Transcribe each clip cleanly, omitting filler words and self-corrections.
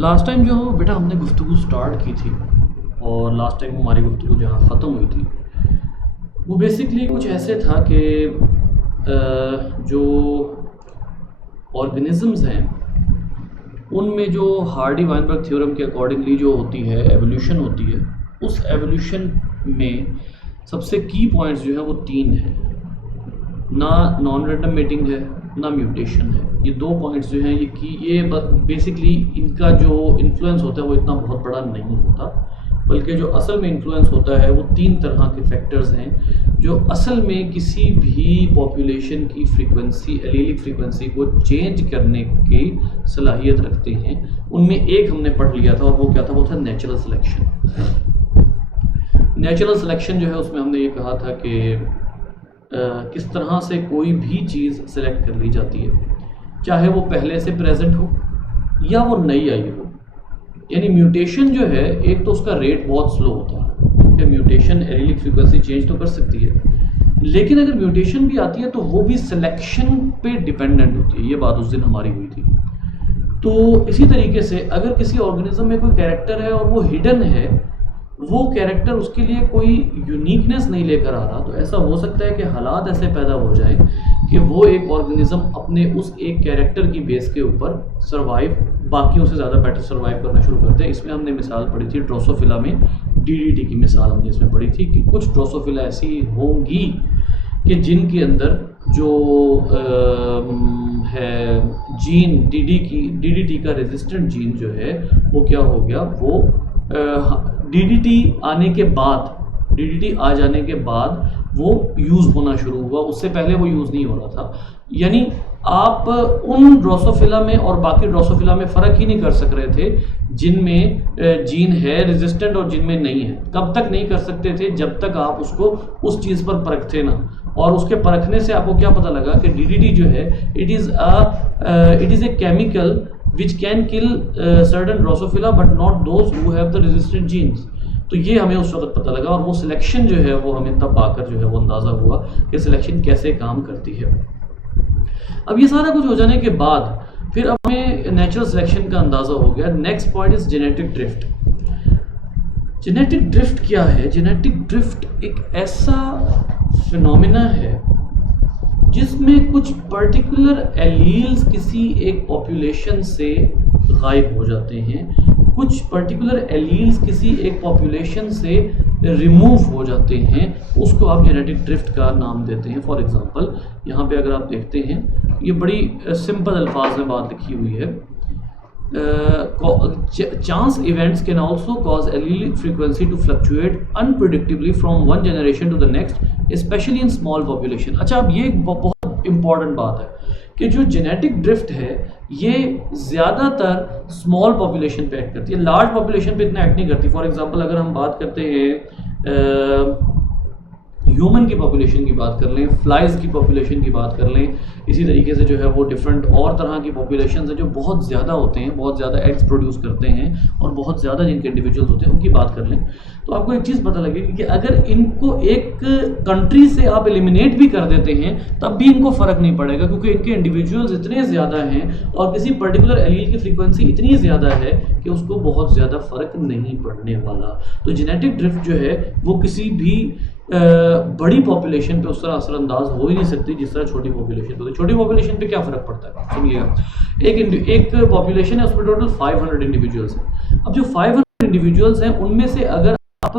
Last time जो बेटा हमने गुफ्तगू स्टार्ट की थी और लास्ट टाइम हमारी गुफ्तगू जहाँ ख़त्म हुई थी वो बेसिकली कुछ ऐसे था कि जो ऑर्गेनिज़म्स हैं उनमें जो हार्डी वाइनबर्ग थ्योरम के अकॉर्डिंगली जो होती है एवोल्यूशन होती है, उस एवोल्यूशन में सबसे की पॉइंट्स जो है वो 3 हैं। ना नॉन रैंडम मेटिंग है, ना म्यूटेशन है। ये 2 पॉइंट्स जो हैं ये बेसिकली इनका जो इन्फ्लुएंस होता है वो इतना बहुत बड़ा नहीं होता, बल्कि जो असल में इन्फ्लुएंस होता है वो 3 तरह के फैक्टर्स हैं जो असल में किसी भी पॉपुलेशन की फ्रीक्वेंसी, एलीलिक फ्रीक्वेंसी को चेंज करने की सलाहियत रखते हैं। उनमें एक हमने पढ़ लिया था और वो क्या था, वो था नेचुरल सिलेक्शन। नेचुरल सिलेक्शन जो है उसमें हमने ये कहा था कि किस तरह से कोई भी चीज़ सेलेक्ट कर ली जाती है, चाहे वो पहले से प्रेजेंट हो या वो नई आई हो। यानी म्यूटेशन जो है, एक तो उसका रेट बहुत स्लो होता है कि म्यूटेशन एलीलिक फ्रीक्वेंसी चेंज तो कर सकती है, लेकिन अगर म्यूटेशन भी आती है तो वो भी सिलेक्शन पे डिपेंडेंट होती है। ये बात उस दिन हमारी हुई थी। तो इसी तरीके से अगर किसी ऑर्गेनिज्म में कोई कैरेक्टर है और वो हिडन है, वो कैरेक्टर उसके लिए कोई यूनिकनेस नहीं लेकर आ रहा, तो ऐसा हो सकता है कि हालात ऐसे पैदा हो जाए कि वो एक ऑर्गेनिज्म अपने उस एक कैरेक्टर की बेस के ऊपर सर्वाइव, बाकियों से ज़्यादा बेटर सर्वाइव करना शुरू करते हैं। इसमें हमने मिसाल पढ़ी थी ड्रोसोफिला में, डीडीटी की मिसाल हमने इसमें पढ़ी थी कि कुछ ड्रोसोफिला ऐसी होंगी कि जिनके अंदर जो है जीन डीडीटी का रेजिस्टेंट जीन जो है वो क्या हो गया, वो डीडीटी आ जाने के बाद वो यूज़ होना शुरू हुआ, उससे पहले वो यूज़ नहीं हो रहा था। यानी आप उन ड्रोसोफिला में और बाकी ड्रोसोफिला में फ़र्क ही नहीं कर सक रहे थे जिनमें जीन है रेजिस्टेंट और जिनमें नहीं है। कब तक नहीं कर सकते थे, जब तक आप उसको उस चीज़ पर परखते ना। और उसके परखने से आपको क्या पता लगा कि डीडीटी जो है it is a chemical which can kill certain Drosophila but not those who have the resistant genes। तो ये हमें उस वक्त पता लगा और वो सिलेक्शन जो है वो हमें तब आकर जो है वो अंदाज़ा हुआ कि सिलेक्शन कैसे काम करती है। अब ये सारा कुछ हो जाने के बाद फिर हमें नेचुरल सिलेक्शन का अंदाज़ा हो गया। Next point is genetic drift. Genetic drift क्या है? जेनेटिक ड्रिफ्ट एक ऐसा फिनोमिना है जिसमें कुछ पर्टिकुलर एलील्स किसी एक पॉपुलेशन से गायब हो जाते हैं, कुछ पर्टिकुलर एलील्स किसी एक पॉपुलेशन से रिमूव हो जाते हैं। उसको आप जेनेटिक ड्रिफ्ट का नाम देते हैं। फॉर एग्जांपल यहाँ पे अगर आप देखते हैं, ये बड़ी सिंपल अल्फाज में बात लिखी हुई है। Chance events can also cause allelic frequency to fluctuate unpredictably from one generation to the next, especially in small population। अच्छा, अब ये एक बहुत इंपॉर्टेंट बात है कि जो जेनेटिक ड्रिफ्ट है ये ज़्यादातर स्मॉल पॉपुलेशन पे एक्ट करती है, लार्ज पॉपुलेशन पे इतना एक्ट नहीं करती। फॉर एग्जांपल अगर हम बात करते हैं ह्यूमन की पॉपुलेशन की बात कर लें, फ्लाइज की पॉपुलेशन की बात कर लें, इसी तरीके से जो है वो डिफरेंट और तरह की पॉपुलेशन है जो बहुत ज़्यादा होते हैं, बहुत ज़्यादा एग्स प्रोड्यूस करते हैं और बहुत ज़्यादा जिनके इंडिविजुअल्स होते हैं उनकी बात कर लें, तो आपको एक चीज़ पता लगेगी कि अगर इनको एक कंट्री से आप एलिमिनेट भी कर देते हैं तब भी इनको फ़र्क नहीं पड़ेगा, क्योंकि इनके इंडिविजुअल्स इतने ज़्यादा हैं और किसी पर्टिकुलर एलील की फ्रीक्वेंसी इतनी ज़्यादा है कि उसको बहुत ज़्यादा फ़र्क नहीं पड़ने वाला। तो जेनेटिक ड्रिफ्ट जो है वो किसी भी बड़ी पॉपुलेशन पे उस तरह असरअंदाज हो ही नहीं सकती जिस तरह छोटी पॉपुलेशन पे। तो छोटी पॉपुलेशन पे क्या फ़र्क पड़ता है, सुनिएगा। एक पॉपुलेशन है, उसमें टोटल 500 इंडिविजुअल्स हैं। अब जो 500 इंडिविजुअल्स हैं उनमें से अगर आप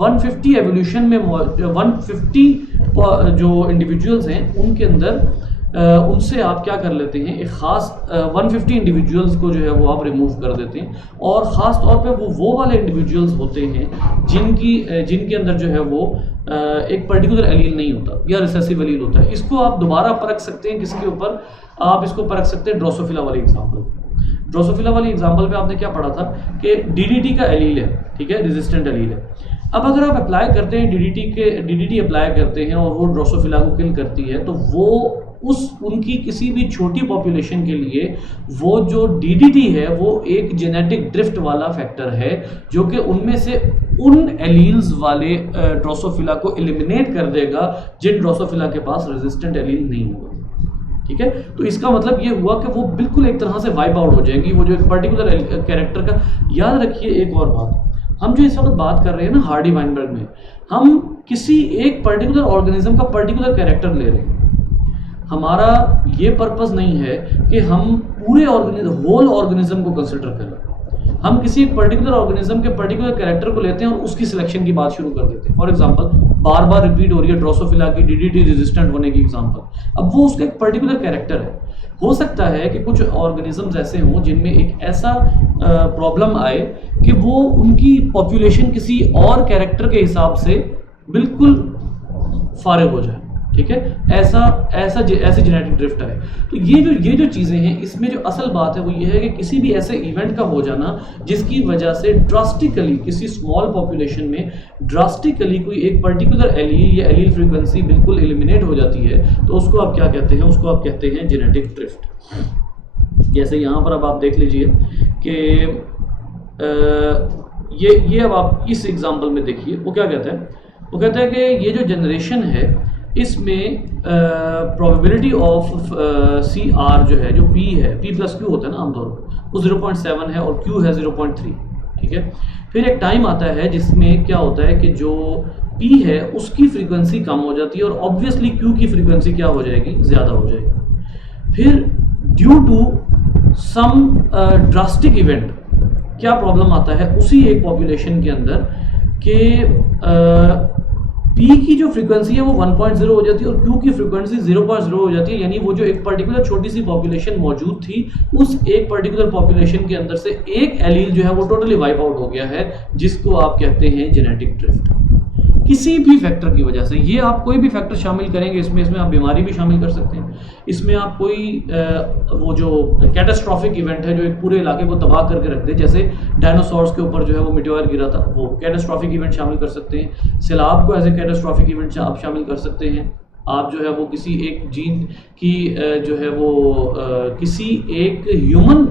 150 एवोल्यूशन में 150 जो इंडिविजुअल्स हैं उनके अंदर उनसे आप क्या कर लेते हैं, एक ख़ास 150 इंडिविजुअल्स को जो है वो आप रिमूव कर देते हैं, और ख़ास तौर पे वो वाले इंडिविजुअल्स होते हैं जिनके अंदर जो है वो एक पर्टिकुलर एलील नहीं होता या रिसेसिव एलील होता है। इसको आप दोबारा परख सकते हैं किसके ऊपर, आप इसको परख सकते हैं ड्रोसोफिला वाले एग्जाम्पल। ड्रोसोफिला वाली एग्जाम्पल पे आपने क्या पढ़ा था कि डीडीटी का एलील है, ठीक है, रेजिस्टेंट एलील है। अब अगर आप अप्लाई करते हैं डीडीटी अप्लाई करते हैं और वो ड्रोसोफिला को किल करती है, तो वो उनकी किसी भी छोटी पॉपुलेशन के लिए वो जो डीडीटी है वो एक जेनेटिक ड्रिफ्ट वाला फैक्टर है जो कि उनमें से उन एलील्स वाले ड्रोसोफिला को एलिमिनेट कर देगा जिन ड्रोसोफिला के पास रेजिस्टेंट एलील नहीं होगा। ठीक है। तो इसका मतलब ये हुआ कि वो बिल्कुल एक तरह से वाइप आउट हो जाएंगी, वो जो एक पर्टिकुलर कैरेक्टर का। याद रखिए एक और बात, हम जो इस वक्त बात कर रहे हैं ना हार्डी वाइनबर्ग में, हम किसी एक पर्टिकुलर ऑर्गेनिज्म का पर्टिकुलर कैरेक्टर ले रहे हैं। हमारा ये पर्पस नहीं है कि हम पूरे होल ऑर्गेनिज्म को कंसिडर करें। हम किसी एक पर्टिकुलर ऑर्गेनिज्म के पर्टिकुलर कैरेक्टर को लेते हैं और उसकी सिलेक्शन की बात शुरू कर देते हैं। For example bar bar repeat हो रही है ड्रोसोफिला की डीडीटी रेजिस्टेंट होने की एग्जांपल, अब वो उसका एक पर्टिकुलर कैरेक्टर है। हो सकता है कि कुछ ऑर्गेनिजम्स ऐसे हों जिनमें एक ऐसा प्रॉब्लम आए कि वो उनकी पॉपुलेशन किसी और कैरेक्टर के हिसाब से बिल्कुल फारिग हो जाए, ठीक है। ऐसे जेनेटिक ड्रिफ्ट है। तो ये जो चीज़ें हैं, इसमें जो असल बात है वो ये है कि किसी भी ऐसे इवेंट का हो जाना जिसकी वजह से ड्रास्टिकली किसी स्मॉल पॉपुलेशन में ड्रास्टिकली कोई एक पर्टिकुलर एलील या एलील फ्रीक्वेंसी बिल्कुल एलिमिनेट हो जाती है, तो उसको आप क्या कहते हैं? उसको आप कहते हैं जेनेटिक ड्रिफ्ट। जैसे यहाँ पर अब आप देख लीजिए कि ये अब आप इस एग्जाम्पल में देखिए, वो क्या कहता है? वो कहता है कि ये जो जनरेशन है इसमें प्रोबेबिलिटी ऑफ सी आर जो है, जो पी है, पी प्लस क्यू होता है ना आमतौर पर, वो 0.7 है और क्यू है 0.3, ठीक है। फिर एक टाइम आता है जिसमें क्या होता है कि जो पी है उसकी फ्रीक्वेंसी कम हो जाती है और ऑब्वियसली क्यू की फ्रीक्वेंसी क्या हो जाएगी? ज़्यादा हो जाएगी। फिर due to some drastic event क्या प्रॉब्लम आता है उसी एक पॉपुलेशन के अंदर कि पी की जो फ्रीक्वेंसी है वो 1.0 हो जाती है और क्यू की फ्रीक्वेंसी 0.0 हो जाती है। यानी वो जो एक पर्टिकुलर छोटी सी पॉपुलेशन मौजूद थी, उस एक पर्टिकुलर पॉपुलेशन के अंदर से एक एलील जो है वो टोटली वाइप आउट हो गया है, जिसको आप कहते हैं जेनेटिक ड्रिफ्ट। किसी भी फैक्टर की वजह से, ये आप कोई भी फैक्टर शामिल करेंगे इसमें आप बीमारी भी शामिल कर सकते हैं, इसमें आप कोई वो जो कैटास्ट्रॉफिक इवेंट है जो एक पूरे इलाके को तबाह करके रख दे, जैसे डायनासोर्स के ऊपर जो है वो मिटेओर गिरा था, वो कैटास्ट्रॉफिक इवेंट शामिल कर सकते हैं। सैलाब को एज ए कैटास्ट्रॉफिक इवेंट आप शामिल कर सकते हैं। आप जो है वो किसी एक जीन की जो है वो किसी एक ह्यूमन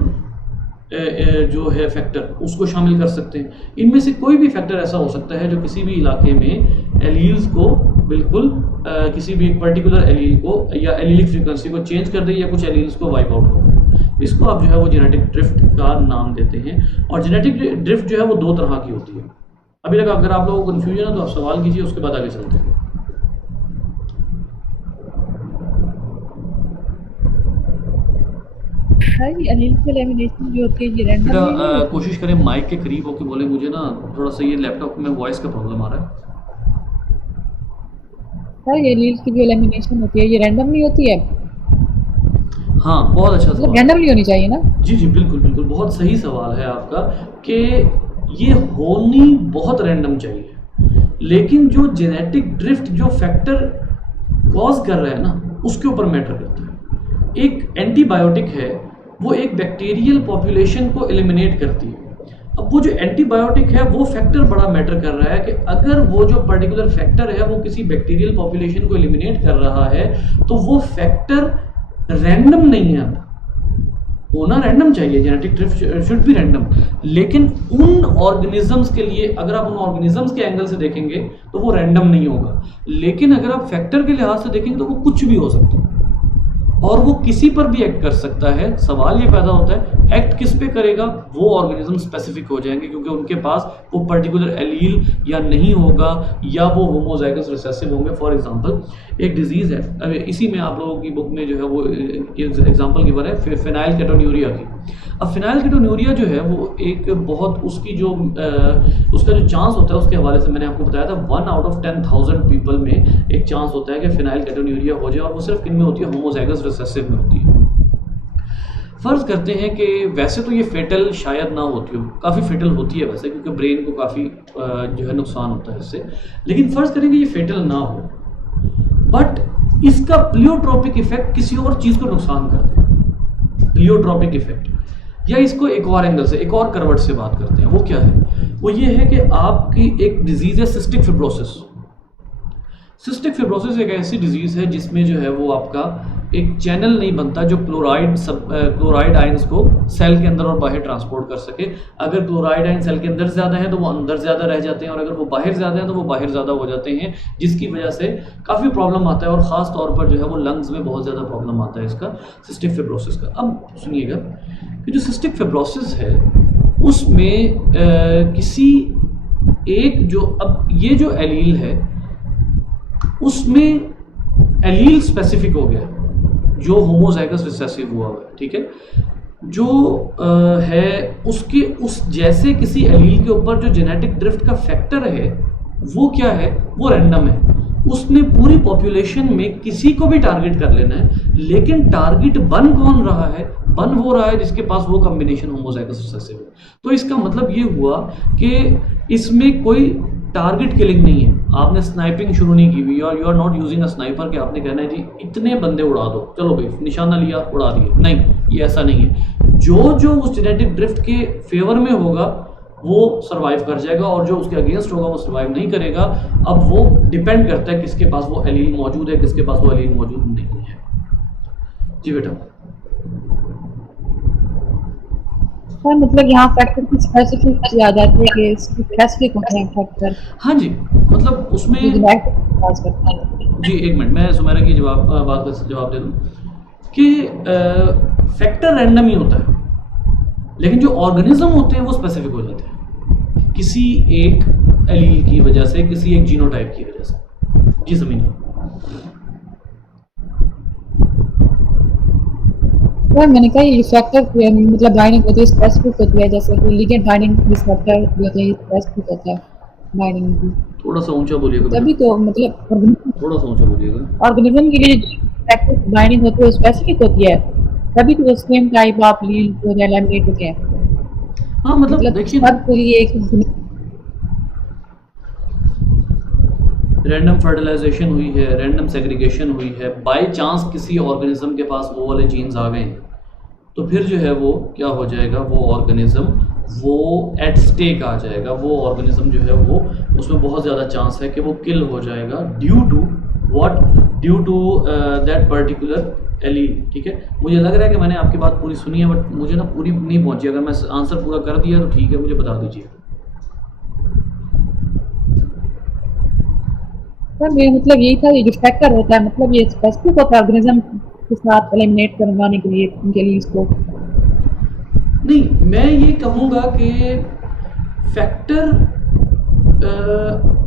जो है फैक्टर उसको शामिल कर सकते हैं। इनमें से कोई भी फैक्टर ऐसा हो सकता है जो किसी भी इलाके में एलील्स को बिल्कुल किसी भी एक पर्टिकुलर एलील को या एलीलिक फ्रीक्वेंसी को चेंज कर दे या कुछ एलील्स को वाइप आउट कर दे। इसको आप जो है वो जेनेटिक ड्रिफ्ट का नाम देते हैं। और जेनेटिक ड्रिफ्ट जो है वो दो तरह की होती है। अभी तक अगर आप लोगों को कन्फ्यूजन है तो आप सवाल कीजिए, उसके बाद आगे चलते हैं। एलील की एलिमिनेशन जो होती है ये रैंडम कोशिश करें माइक के करीब होकर बोले, मुझे ना थोड़ा सा ये लैपटॉप में वॉइस का प्रॉब्लम आ रहा है। एलील की जो एलिमिनेशन होती है ये रैंडमली होती है? हाँ, बहुत अच्छा सवाल। रैंडमली होनी चाहिए ना? जी जी बिल्कुल बिल्कुल, बहुत सही सवाल है आपका कि ये होनी बहुत रैंडम चाहिए, लेकिन जो जेनेटिक ड्रिफ्ट जो फैक्टर कॉज कर रहा है ना उसके ऊपर मैटर करता है। एक एंटीबायोटिक है, वो एक बैक्टीरियल पॉपुलेशन को एलिमिनेट करती है। अब वो जो एंटीबायोटिक है वो फैक्टर बड़ा मैटर कर रहा है कि अगर वो जो पर्टिकुलर फैक्टर है वो किसी बैक्टीरियल पॉपुलेशन को एलिमिनेट कर रहा है तो वो फैक्टर रैंडम नहीं है। होना रैंडम चाहिए, genetic drift should be random, लेकिन उन ऑर्गेनिजम्स के लिए अगर आप उन ऑर्गेनिजम्स के एंगल से देखेंगे तो वो रैंडम नहीं होगा। लेकिन अगर आप फैक्टर के लिहाज से देखेंगे तो वो कुछ भी हो सकता है और वो किसी पर भी एक्ट कर सकता है। सवाल ये पैदा होता है एक्ट किस पे करेगा? वो ऑर्गेनिज्म स्पेसिफिक हो जाएंगे क्योंकि उनके पास वो पर्टिकुलर एलील या नहीं होगा या वो होमोजाइगस रिसेसिव होंगे। फॉर एग्जांपल एक डिजीज़ है, अब इसी में आप लोगों की बुक में जो है वो एग्जांपल गिवन है फिनाइल केटोन्यूरिया की। अब फिनाइल केटोन्यूरिया जो है वो एक बहुत उसकी जो उसका जो चांस होता है उसके हवाले से मैंने आपको बताया था 1 आउट ऑफ 10,000 पीपल में एक चांस होता है कि फिनाइल केटोन्यूरिया हो जाए और वो सिर्फ किन में होती है? होमोजाइगस रिसेसिव में होती है। फ़र्ज़ करते हैं कि वैसे तो ये फेटल शायद ना होती हो, काफ़ी फेटल होती है वैसे क्योंकि ब्रेन को काफ़ी जो है नुकसान होता है इससे, लेकिन फ़र्ज़ करें कि ये फेटल ना हो बट इसका प्लियोट्रोपिक इफेक्ट किसी और चीज़ को नुकसान कर दे। प्लियोट्रोपिक इफेक्ट, या इसको एक और एंगल से एक और करवट से बात करते हैं। वो क्या है? वो ये है कि आपकी एक डिजीज़ है सिस्टिक फिब्रोसिस। सिस्टिक फिब्रोसिस एक ऐसी डिजीज़ है जिसमें जो है वो आपका एक चैनल नहीं बनता जो क्लोराइड आयंस को सेल के अंदर और बाहर ट्रांसपोर्ट कर सके। अगर क्लोराइड आयन सेल के अंदर ज़्यादा है तो वो अंदर ज़्यादा रह जाते हैं, और अगर वो बाहर ज़्यादा है तो वो बाहर ज़्यादा हो जाते हैं, जिसकी वजह से काफ़ी प्रॉब्लम आता है, और ख़ास तौर पर जो है वो लंग्स में बहुत ज़्यादा प्रॉब्लम आता है इसका, सिस्टिक फिब्रोसिस का। अब सुनिएगा कि जो सिस्टिक फिब्रोसिस है उसमें किसी एक जो, अब ये जो एलील है उसमें एलील स्पेसिफिक हो गया जो होमोजाइगस रिसेसिव हुआ है, ठीक है। जो है उसके उस जैसे किसी एलील के ऊपर जो जेनेटिक ड्रिफ्ट का फैक्टर है वो क्या है, वो रैंडम है। उसने पूरी पॉपुलेशन में किसी को भी टारगेट कर लेना है, लेकिन टारगेट बन कौन रहा है, बन हो रहा है जिसके पास वो कॉम्बिनेशन होमोजाइगस रिसेसिव है। तो इसका मतलब ये हुआ कि इसमें कोई टारगेट किलिंग नहीं है। आपने स्नाइपिंग शुरू नहीं की हुई, और you are not using a sniper कि आपने कहना है जी इतने बंदे उड़ा दो, चलो भाई निशाना लिया उड़ा दिए, नहीं, ये ऐसा नहीं है। जो जो उस जेनेटिक ड्रिफ्ट के फेवर में होगा वो सरवाइव कर जाएगा, और जो उसके अगेंस्ट होगा वो सरवाइव नहीं करेगा। अब वो डिपेंड करता है किसके पास वो एलील मौजूद है, किसके पास वो एलील मौजूद नहीं है। जी बेटा। सर मतलब यहाँ फैक्टर की स्पेसिफिक किया जाता है कि स्पेसिफिक होते हैं फैक्टर। हाँ जी, मतलब उसमें जी एक मिनट मैं सुमेरा की बात का जवाब दे दूँ कि फैक्टर रैंडम ही होता है, लेकिन जो ऑर्गेनिज्म होते हैं वो स्पेसिफिक हो जाते हैं किसी एक एलील की वजह से, किसी एक जीनोटाइप की वजह से। जी समझिए। सर मैंने कहा ये फैक्टर मतलब बाइंडिंग होती है स्पेसिफिक होती है, जैसे कि लिगेंड बाइंडिंग रिसेप्टर होते हैं स्पेसिफिक होता है बाइंडिंग की। थोड़ा सा ऊंचा बोलिएगा, तभी तो मतलब थोड़ा सा ऊंचा बोलिएगा। ऑर्गेनिज्म के लिए फैक्टर बाइंडिंग होती है स्पेसिफिक होती है, तभी तो सेम टाइप ऑफ लील को एलिमिनेट होते हैं। हाँ मतलब देखिए सबके लिए एक रैंडम फर्टिलाइजेशन हुई है, रैंडम सेग्रीगेशन हुई है, बाय चांस किसी ऑर्गेनिज्म के पास वो वाले जीन्स आ गए तो फिर जो है वो क्या हो जाएगा, वो ऑर्गेनिज्म वो एट स्टेक आ जाएगा। वो ऑर्गेनिज्म जो है वो उसमें बहुत ज़्यादा चांस है कि वो किल हो जाएगा due to what, due to that particular allele. ठीक है, मुझे लग रहा है कि मैंने आपकी बात पूरी सुनी है, बट मुझे ना पूरी नहीं पहुंची। अगर मैं आंसर पूरा कर दिया तो ठीक है, मुझे बता दीजिए। सर ये मतलब यही था, ये जो फैक्टर होता है मतलब ये स्पेसिफिक होता है ऑर्गेनिज्म के साथ एलिमिनेट करवाने के लिए उनके लिए इसको। नहीं, मैं ये कहूँगा कि फैक्टर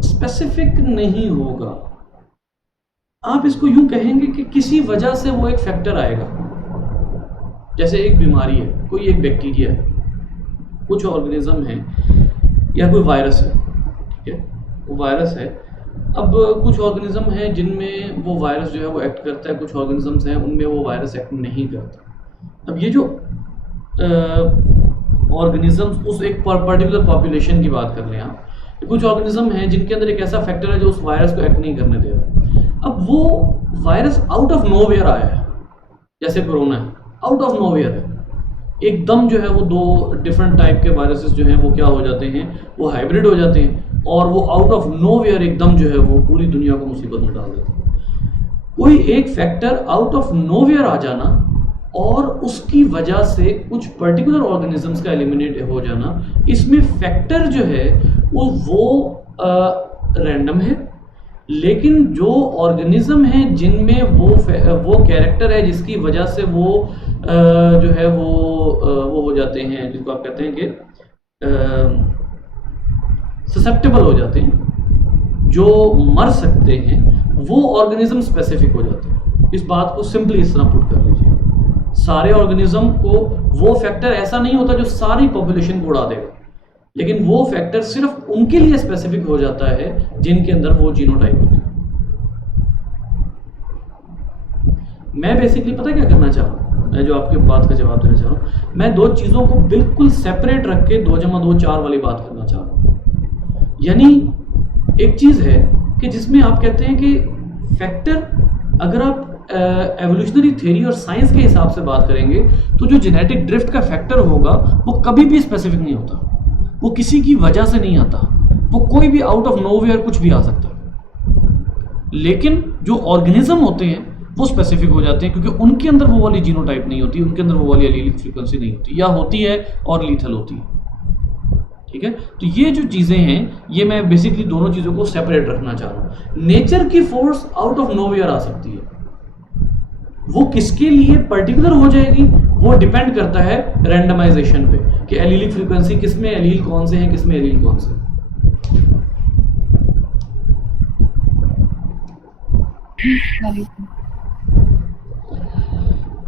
स्पेसिफिक नहीं होगा। आप इसको यूं कहेंगे कि किसी वजह से वो एक फैक्टर आएगा। जैसे एक बीमारी है, कोई एक बैक्टीरिया है, कुछ ऑर्गेनिज्म है, या कोई वायरस है, ठीक है, वो वायरस है। अब कुछ ऑर्गेनिज्म हैं जिनमें वो वायरस जो है वो एक्ट करता है, कुछ ऑर्गेनिजम्स हैं उनमें वो वायरस एक्ट नहीं करता। अब ये जो ऑर्गेनिजम्स उस एक पर्टिकुलर पॉपुलेशन की बात कर रहे हैं आप, कुछ ऑर्गेनिज्म हैं जिनके अंदर एक ऐसा फैक्टर है जो उस वायरस को एक्ट नहीं करने दे रहा। अब वो वायरस आउट ऑफ नोवेयर आया है, जैसे कोरोना है, आउट ऑफ नोवेयर है, एकदम जो है वो दो डिफरेंट टाइप के वायरसेस जो हैं वो क्या हो जाते हैं, वो हाइब्रिड हो जाते हैं, और वो आउट ऑफ नोवेयर एकदम जो है वो पूरी दुनिया को मुसीबत में डाल देते हैं। कोई एक फैक्टर आउट ऑफ नोवेयर आ जाना और उसकी वजह से कुछ पर्टिकुलर ऑर्गेनिजम्स का एलिमिनेट हो जाना, इसमें फैक्टर जो है वो रैंडम है, लेकिन जो ऑर्गेनिज्म है जिनमें वो कैरेक्टर है जिसकी वजह से वो जो है वो हो जाते हैं, जिसको आप कहते हैं कि ससेप्टेबल हो जाते हैं, जो मर सकते हैं, वो ऑर्गेनिज्म स्पेसिफिक हो जाते हैं। इस बात को सिंपली इस तरह पुट कर लीजिए, सारे ऑर्गेनिज्म को वो फैक्टर ऐसा नहीं होता जो सारी पॉपुलेशन को उड़ा देगा, लेकिन वो फैक्टर सिर्फ उनके लिए स्पेसिफिक हो जाता है जिनके अंदर वो जीनोटाइप होते हैं। मैं बेसिकली पता क्या करना चाह रहा हूँ, मैं जो आपकी बात का जवाब देना चाह रहा हूँ, मैं दो चीज़ों को बिल्कुल सेपरेट रख के 2 + 2 4 वाली बात करना चाह रहा हूँ। यानी एक चीज़ है कि जिसमें आप कहते हैं कि फैक्टर, अगर आप एवोल्यूशनरी थ्योरी और साइंस के हिसाब से बात करेंगे तो जो जेनेटिक ड्रिफ्ट का फैक्टर होगा वो कभी भी स्पेसिफिक नहीं होता, वो किसी की वजह से नहीं आता, वो कोई भी आउट ऑफ नोवेयर कुछ भी आ सकता है। लेकिन जो ऑर्गेनिज्म होते हैं वो स्पेसिफिक हो जाते हैं, क्योंकि उनके अंदर वो वाली जीनोटाइप नहीं होती, उनके अंदर वो वाली एलीलिक फ्रीक्वेंसी नहीं होती, या होती है और लीथल होती है। ठीक है, तो ये जो चीज़ें हैं, ये मैं बेसिकली दोनों चीज़ों को सेपरेट रखना चाह रहा हूँ। नेचर की फोर्स आउट ऑफ नोवेयर आ सकती है, वो किसके लिए पर्टिकुलर हो जाएगी, वो डिपेंड करता है रैंडमाइजेशन पे कि एलीलिक फ्रीक्वेंसी किस में एलील कौन से हैं, किस में एलील कौन से।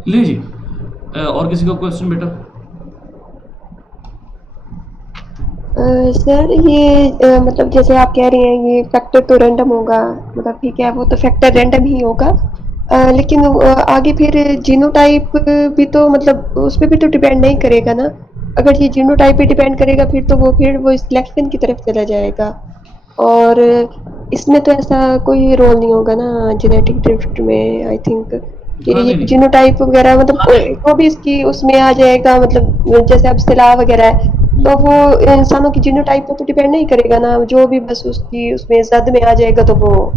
लीजिए, और किसी का क्वेश्चन बेटा? सर ये मतलब जैसे आप कह रहे हैं ये फैक्टर तो रैंडम होगा, मतलब ठीक है वो तो फैक्टर रैंडम ही होगा, लेकिन आगे फिर जीनोटाइप भी तो मतलब उस पे भी तो डिपेंड नहीं करेगा ना। अगर ये जीनोटाइप पे डिपेंड करेगा फिर वो सिलेक्शन की तरफ चला जाएगा, और इसमें तो ऐसा कोई रोल नहीं होगा ना जेनेटिक ड्रिफ्ट में, आई थिंक कि हाँ, ये नहीं, जीनोटाइप वगैरह मतलब वो भी इसकी उसमें आ जाएगा, मतलब जैसे अब सिला वगैरह है तो वो इंसानों की जीनोटाइप पे तो डिपेंड नहीं करेगा ना, जो भी बस उसकी उसमें जद में आ जाएगा तो वो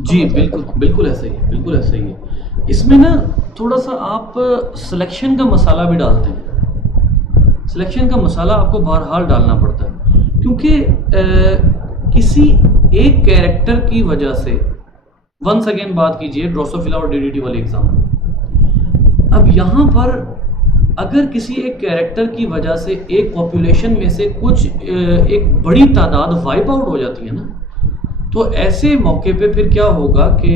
जी हो जाएगा। बिल्कुल, बिल्कुल ऐसा ही है, बिल्कुल ऐसा ही है। इसमें ना थोड़ा सा आप सिलेक्शन का मसाला भी डालते हैं। सिलेक्शन का मसाला आपको बहरहाल डालना पड़ता है, क्योंकि किसी एक कैरेक्टर की वजह से, वंस अगेन बात कीजिए ड्रोसोफिला और डीडीटी वाले एग्जाम्पल। अब यहाँ पर अगर किसी एक कैरेक्टर की वजह से एक पॉपुलेशन में से कुछ एक बड़ी तादाद वाइप आउट हो जाती है ना, तो ऐसे मौके पे फिर क्या होगा कि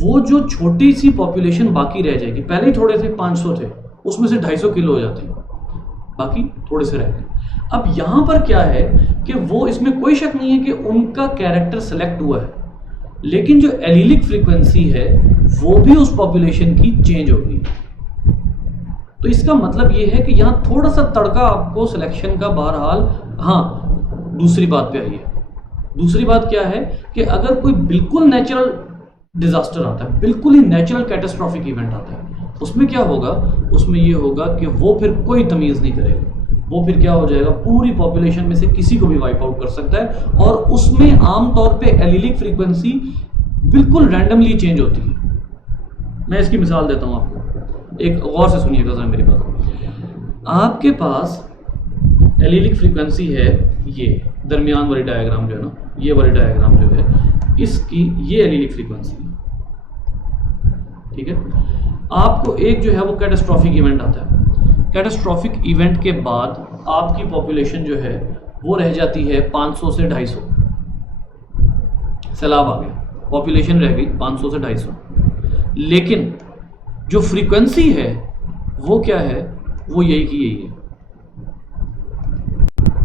वो जो छोटी सी पॉपुलेशन बाकी रह जाएगी, पहले ही थोड़े थे 500 थे, उसमें से 250 किलो हो जाते हैं, बाकी थोड़े से रह गए। अब यहाँ पर क्या है कि वो, इसमें कोई शक नहीं है कि उनका कैरेक्टर सेलेक्ट हुआ है, लेकिन जो एलीलिक फ्रीक्वेंसी है वो भी उस पॉपुलेशन की चेंज हो गई। तो इसका मतलब ये है कि यहाँ थोड़ा सा तड़का आपको सिलेक्शन का बहरहाल। हाँ, दूसरी बात पे आइए। दूसरी बात क्या है कि अगर कोई बिल्कुल नेचुरल डिजास्टर आता है, बिल्कुल ही नेचुरल कैटास्ट्रॉफिक इवेंट आता है, उसमें क्या होगा, उसमें ये होगा कि वो फिर कोई तमीज़ नहीं करेगा, वो फिर क्या हो जाएगा, पूरी पॉपुलेशन में से किसी को भी वाइप आउट कर सकता है, और उसमें आमतौर पे एलीलिक फ्रीक्वेंसी बिल्कुल रैंडमली चेंज होती है। मैं इसकी मिसाल देता हूँ आपको, एक गौर से सुनिएगा जरा मेरी बात। आपके पास एलीलिक फ्रीक्वेंसी है, ये दरमियान वाली डायग्राम जो है ना, ये वाली डायग्राम जो है, इसकी ये एलीलिक फ्रीक्वेंसी है, ठीक है। आपको एक जो है वो कैटास्ट्रॉफिक इवेंट आता है, कैटास्ट्रॉफिक इवेंट के बाद आपकी पॉपुलेशन जो है वो रह जाती है 500 से 250, सैलाब आ गया, पॉपुलेशन रह गई 500 से 250, लेकिन जो फ्रीक्वेंसी है वो क्या है, वो यही की यही है,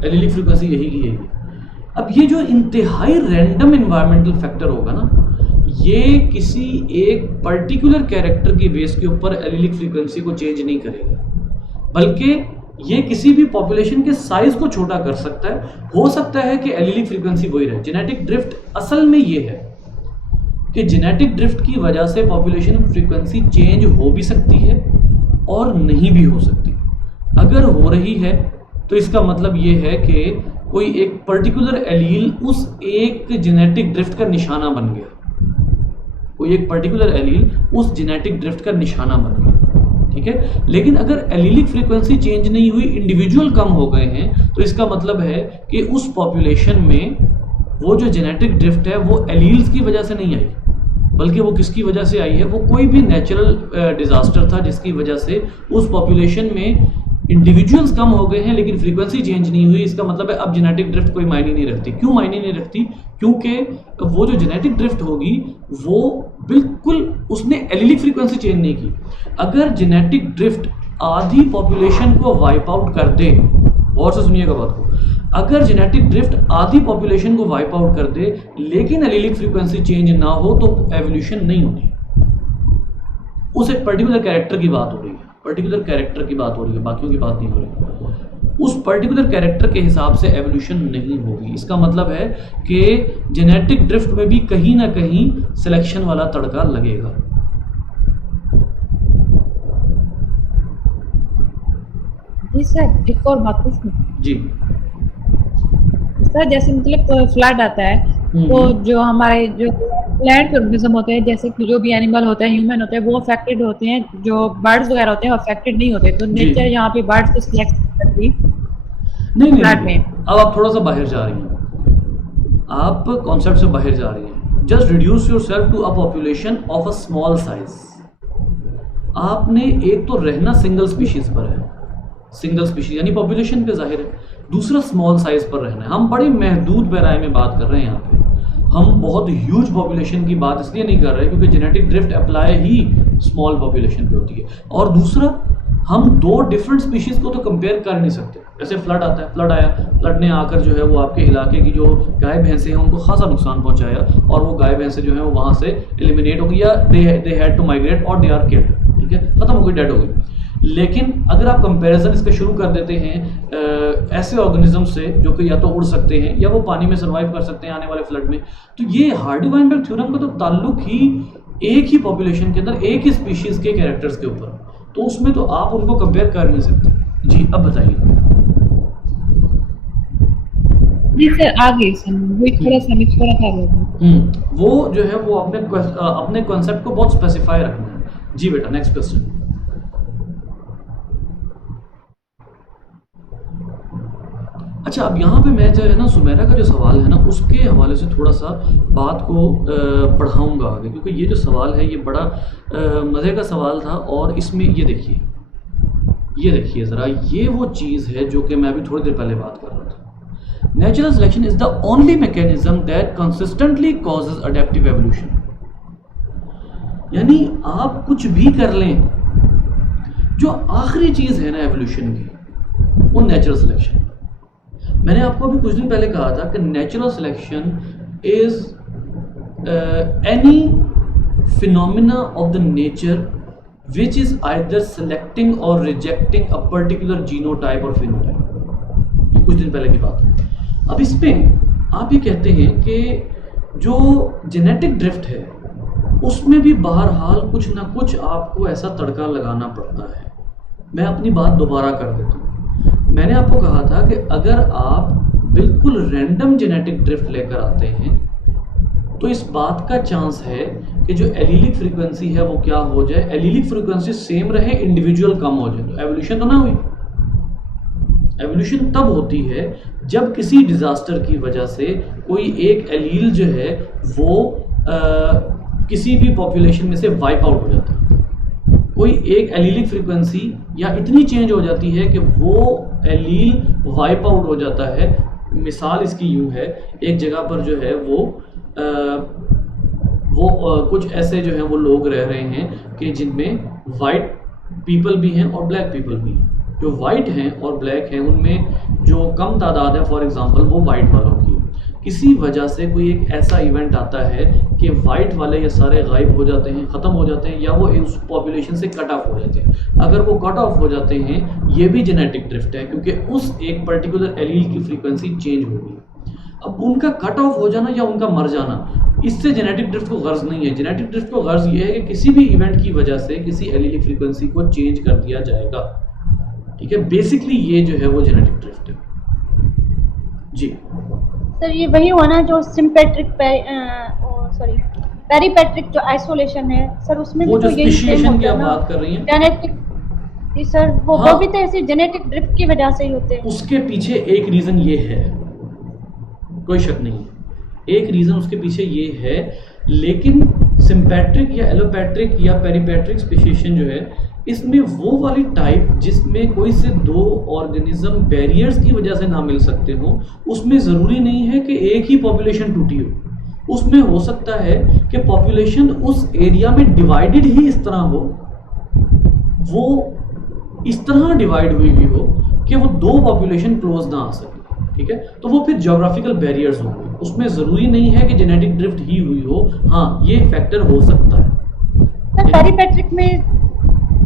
एलीलिक फ्रीक्वेंसी यही की यही है। अब ये जो इंतहाई रैंडम इन्वायरमेंटल फैक्टर होगा ना, ये किसी एक पर्टिकुलर कैरेक्टर की बेस के ऊपर एलीलिक फ्रीक्वेंसी को चेंज नहीं करेगा, बल्कि ये किसी भी पॉपुलेशन के साइज को छोटा कर सकता है। हो सकता है कि एलीलिक फ्रीक्वेंसी वही रहे। जेनेटिक ड्रिफ्ट असल में ये है कि जेनेटिक ड्रिफ्ट की वजह से पॉपुलेशन फ्रीक्वेंसी चेंज हो भी सकती है और नहीं भी हो सकती। अगर हो रही है तो इसका मतलब ये है कि कोई एक पर्टिकुलर एलील उस एक जेनेटिक ड्रिफ्ट का निशाना बन गया, कोई एक पर्टिकुलर एलील उस जेनेटिक ड्रिफ्ट का निशाना बन गया, ठीक है। लेकिन अगर एलीलिक फ्रीक्वेंसी चेंज नहीं हुई, इंडिविजुअल कम हो गए हैं, तो इसका मतलब है कि उस पॉपुलेशन में वो जो जेनेटिक ड्रिफ्ट है वो एलील्स की वजह से नहीं आई, बल्कि वो किसकी वजह से आई है, वो कोई भी नेचुरल डिजास्टर था जिसकी वजह से उस पॉपुलेशन में इंडिविजुअल्स कम हो गए हैं लेकिन फ्रीक्वेंसी चेंज नहीं हुई। इसका मतलब है अब जेनेटिक ड्रिफ्ट कोई मायने नहीं रखती। क्यों मायने नहीं रखती? क्योंकि वो जो जेनेटिक ड्रिफ्ट होगी वो बिल्कुल उसने एलीलिक फ्रीक्वेंसी चेंज नहीं की। अगर जेनेटिक ड्रिफ्ट आधी पॉपुलेशन को वाइप आउट कर दे, और से सुनिएगा बात को, अगर जेनेटिक ड्रिफ्ट आधी पॉपुलेशन को वाइप आउट कर दे लेकिन एलीलिक फ्रीक्वेंसी चेंज ना हो तो एवोल्यूशन नहीं होती। उस एक पर्टिकुलर कैरेक्टर की बात हो रही है, पर्टिकुलर कैरेक्टर की बात हो रही है, बाकियों की बात नहीं हो रही। उस पर्टिकुलर कैरेक्टर के हिसाब से एवोल्यूशन नहीं होगी। इसका मतलब है कि जेनेटिक ड्रिफ्ट में भी कहीं ना कहीं सिलेक्शन वाला तड़का लगेगा। जी सर, एक और बात पूछूं? जी सर जैसे मतलब फ्लड आता है तो जो हमारे जो प्लांट ऑर्गेनिज्म होते हैं, जैसे कि जो भी एनिमल होते हैं, ह्यूमन होते हैं, वो अफेक्टेड होते हैं, जो बर्ड्स वगैरह होते हैं अफेक्टेड नहीं होते, तो जी। नेचर यहाँ पे बर्ड्स को सिलेक्ट करती नहीं नहीं फ्लैट नहीं, में। अब आप थोड़ा सा बाहर जा रही हैं, आप कॉन्सेप्ट से बाहर जा रही हैं। Just reduce yourself to a population of a small size. आपने एक तो रहना सिंगल स्पीशीज पर है, सिंगल स्पीशीज यानी पॉपुलेशन पे जाहिर है, दूसरा स्मॉल साइज पर रहना है। हम बड़ी महदूद पैराए में बात कर रहे हैं यहाँ पे, हम बहुत ह्यूज पॉपुलेशन की बात इसलिए नहीं कर रहे क्योंकि जेनेटिक ड्रिफ्ट अप्लाई ही स्मॉल पॉपुलेशन पे होती है। और दूसरा, हम दो डिफरेंट स्पीशीज को तो कंपेयर कर नहीं सकते। जैसे फ्लड आता है, फ्लड आया, फ्लड ने आकर जो है वो आपके इलाके की जो गाय भैंसें हैं उनको खासा नुकसान पहुंचाया, और वो गाय भैंसें जो है वो वहाँ से एलिमिनेट हो गई, या दे हैड टू माइग्रेट और दे आर किल्ड, ठीक है, खत्म हो गई, डेड हो गई। लेकिन अगर आप कंपैरिजन इसका शुरू कर देते हैं ऐसे ऑर्गेनिज्म से जो कि या तो उड़ सकते हैं या वो पानी में सर्वाइव कर सकते हैं आने वाले फ्लड में, तो ये हार्डी-वाइनबर्ग थ्योरम का तो ताल्लुक ही एक ही पॉपुलेशन के अंदर एक ही स्पीशीज के कैरेक्टर्स के ऊपर, तो उसमें तो आप उनको कंपेयर कर नहीं सकते। जी अब बताइए। जी सर, आगे सर वही थोड़ा सा मिक्स थोड़ा था वो जो है वो अपने कॉन्सेप्ट को बहुत स्पेसिफाई रखना है। जी बेटा, नेक्स्ट क्वेश्चन। अच्छा, अब यहाँ पे मैं जो है ना सुमेरा का जो सवाल है ना उसके हवाले से थोड़ा सा बात को बढ़ाऊंगा आगे, क्योंकि ये जो सवाल है ये बड़ा मज़े का सवाल था। और इसमें ये देखिए ज़रा, ये वो चीज़ है जो कि मैं अभी थोड़ी देर पहले बात कर रहा था। Natural selection is the only mechanism that consistently causes adaptive evolution. यानी आप कुछ भी कर लें, जो आखिरी चीज़ है ना एवोल्यूशन की, वो नेचुरल सिलेक्शन। मैंने आपको अभी कुछ दिन पहले कहा था कि natural selection is any phenomena of the nature which is either selecting और रिजेक्टिंग अ पर्टिकुलर जीनोटाइप और फिनोटाइप। ये कुछ दिन पहले की बात है। अब इसमें आप ये कहते हैं कि जो जेनेटिक ड्रिफ्ट है उसमें भी बहरहाल कुछ ना कुछ आपको ऐसा तड़का लगाना पड़ता है। मैं अपनी बात दोबारा कर देता हूँ। मैंने आपको कहा था कि अगर आप बिल्कुल रैंडम जेनेटिक ड्रिफ्ट लेकर आते हैं तो इस बात का चांस है कि जो एलीलिक फ्रीक्वेंसी है वो क्या हो जाए, एलीलिक फ्रीक्वेंसी सेम रहे, इंडिविजुअल कम हो जाए, तो एवोल्यूशन तो ना हुई। एवोल्यूशन तब होती है जब किसी डिजास्टर की वजह से कोई एक एलील जो है वो किसी भी पॉपुलेशन में से वाइप आउट हो जाता है। कोई एक एलीलिक फ्रीक्वेंसी या इतनी चेंज हो जाती है कि वो एलील वाइप आउट हो जाता है। मिसाल इसकी यूँ है, एक जगह पर जो है वो कुछ ऐसे जो हैं वो लोग रह रहे हैं कि जिनमें वाइट पीपल भी हैं और ब्लैक पीपल भी हैं। जो वाइट हैं और ब्लैक हैं उनमें जो कम तादाद है, फॉर एग्जांपल वो वाइट वालों की, किसी वजह से कोई एक ऐसा इवेंट आता है कि वाइट वाले ये सारे गायब हो जाते हैं, ख़त्म हो जाते हैं, या वो उस पॉपुलेशन से कट ऑफ हो जाते हैं। अगर वो कट ऑफ हो जाते हैं, ये भी जेनेटिक ड्रिफ्ट है, क्योंकि उस एक पर्टिकुलर एलील की फ्रीक्वेंसी चेंज हो गई। अब उनका कट ऑफ हो जाना या उनका मर जाना, इससे जेनेटिक ड्रिफ्ट को गर्ज नहीं है। जेनेटिक ड्रिफ्ट को गर्ज ये है कि किसी भी इवेंट की वजह से किसी एलील फ्रीक्वेंसी को चेंज कर दिया जाएगा। ठीक है, बेसिकली ये जो है वो जेनेटिक ड्रिफ्ट है। जी सर, ये वही हुआ ना जो सिम्पेट्रिक पेरीपेट्रिक जो आइसोलेशन है सर, उसमें वो भी जो तो यही सेम स्पेसिएशन की होता आप है ना, बात कर रही हैं, जेनेटिक। जी सर, वो हाँ। भी तो ऐसे जेनेटिक ड्रिफ्ट की वजह से ही होते हैं। उसके पीछे एक रीज़न ये है, कोई शक नहीं है, एक रीज़न उसके पीछे ये है। लेकिन सिम्पैट्रिक या एलोपैट्रिक या पेरीपैट्रिक स्पेसिएशन जो है, इसमें वो वाली टाइप जिसमें कोई से दो ऑर्गेनिज्म बैरियर्स की वजह से ना मिल सकते हो, उसमें ज़रूरी नहीं है कि एक ही पॉपुलेशन टूटी हो। उसमें हो सकता है कि पॉपुलेशन उस एरिया में डिवाइडेड ही इस तरह हो, वो इस तरह डिवाइड हुई भी हो कि वो दो पॉपुलेशन क्लोज ना आ सके। ठीक है, तो वो फिर ज्योग्राफिकल बैरियर्स होंगे। उसमें ज़रूरी नहीं है कि जेनेटिक ड्रिफ्ट ही हुई हो। हाँ, ये फैक्टर हो सकता है। सर, पेरीपेट्रिक में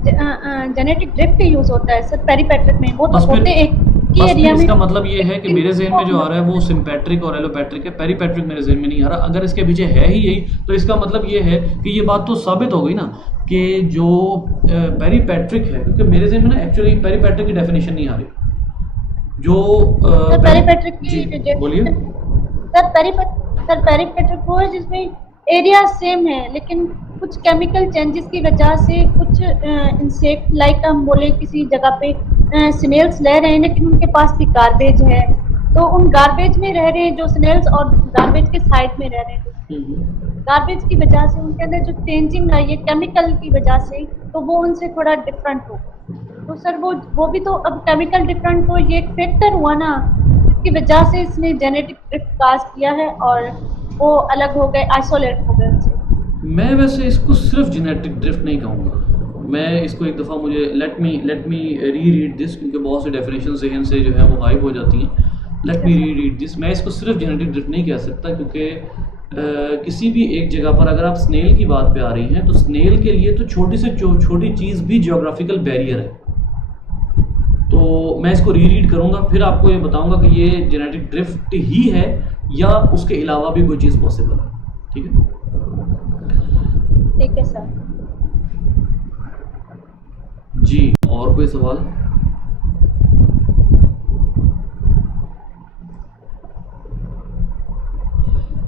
जेनेटिक ड्रिफ्ट यूज होता है सर। पेरीपेट्रिक में वो तो बस फिर- होते एक ही बस एरिया फिर में। इसका मतलब ये है कि मेरे जहन में जो आ रहा है वो सिम्पैट्रिक और एलोपैट्रिक है, पेरीपैट्रिक मेरे जहन में नहीं आ रहा। अगर इसके पीछे है ही यही, तो इसका मतलब ये है कि ये बात तो साबित हो गई ना कि जो पेरीपैट्रिक है, क्योंकि मेरे जहन में ना एक्चुअली पेरीपैट्रिक की डेफिनेशन नहीं आ रही। जो सर, पेरीपेट्रिक जी की बोलिए। सर पेरीपेट्रिक वो है जिसमें एरिया सेम है, लेकिन कुछ केमिकल चेंजेस की वजह से कुछ इंसेक्ट लाइक हम बोले किसी जगह पे स्नेल्स रह रहे हैं, लेकिन उनके पास भी गार्बेज है, तो उन गार्बेज में रह रहे हैं जो स्नेल्स, और गार्बेज के साइड में रह रहे हैं। गार्बेज की वजह से उनके अंदर जो चेंजिंग आई है केमिकल की वजह से, तो वो उनसे थोड़ा डिफरेंट हो। तो सर वो भी तो अब केमिकल डिफरेंट, तो ये एक फैक्टर हुआ ना, जिसकी वजह से इसने जेनेटिक ड्रिफ्ट काज किया है और वो अलग हो गए, आइसोलेट हो गए उनसे। मैं वैसे इसको सिर्फ जेनेटिक ड्रिफ्ट नहीं कहूँगा, मैं इसको एक दफ़ा मुझे लेट मी री रीड दिस, क्योंकि बहुत सी डेफिनेशन जहन से जो है वो गायब हो जाती हैं। लेट मी री रीड दिस। मैं इसको सिर्फ जेनेटिक ड्रिफ्ट नहीं कह सकता, क्योंकि किसी भी एक जगह पर अगर आप स्नेल की बात पे आ रही हैं, तो स्नेल के लिए तो छोटी से छोटी चीज़ भी जियोग्राफिकल बैरियर है। तो मैं इसको री रीड करूँगा, फिर आपको ये बताऊँगा कि ये जेनेटिक ड्रिफ्ट ही है या उसके अलावा भी कोई चीज़ पॉसिबल है। ठीक है, ठीक है सर। जी, और कोई सवाल?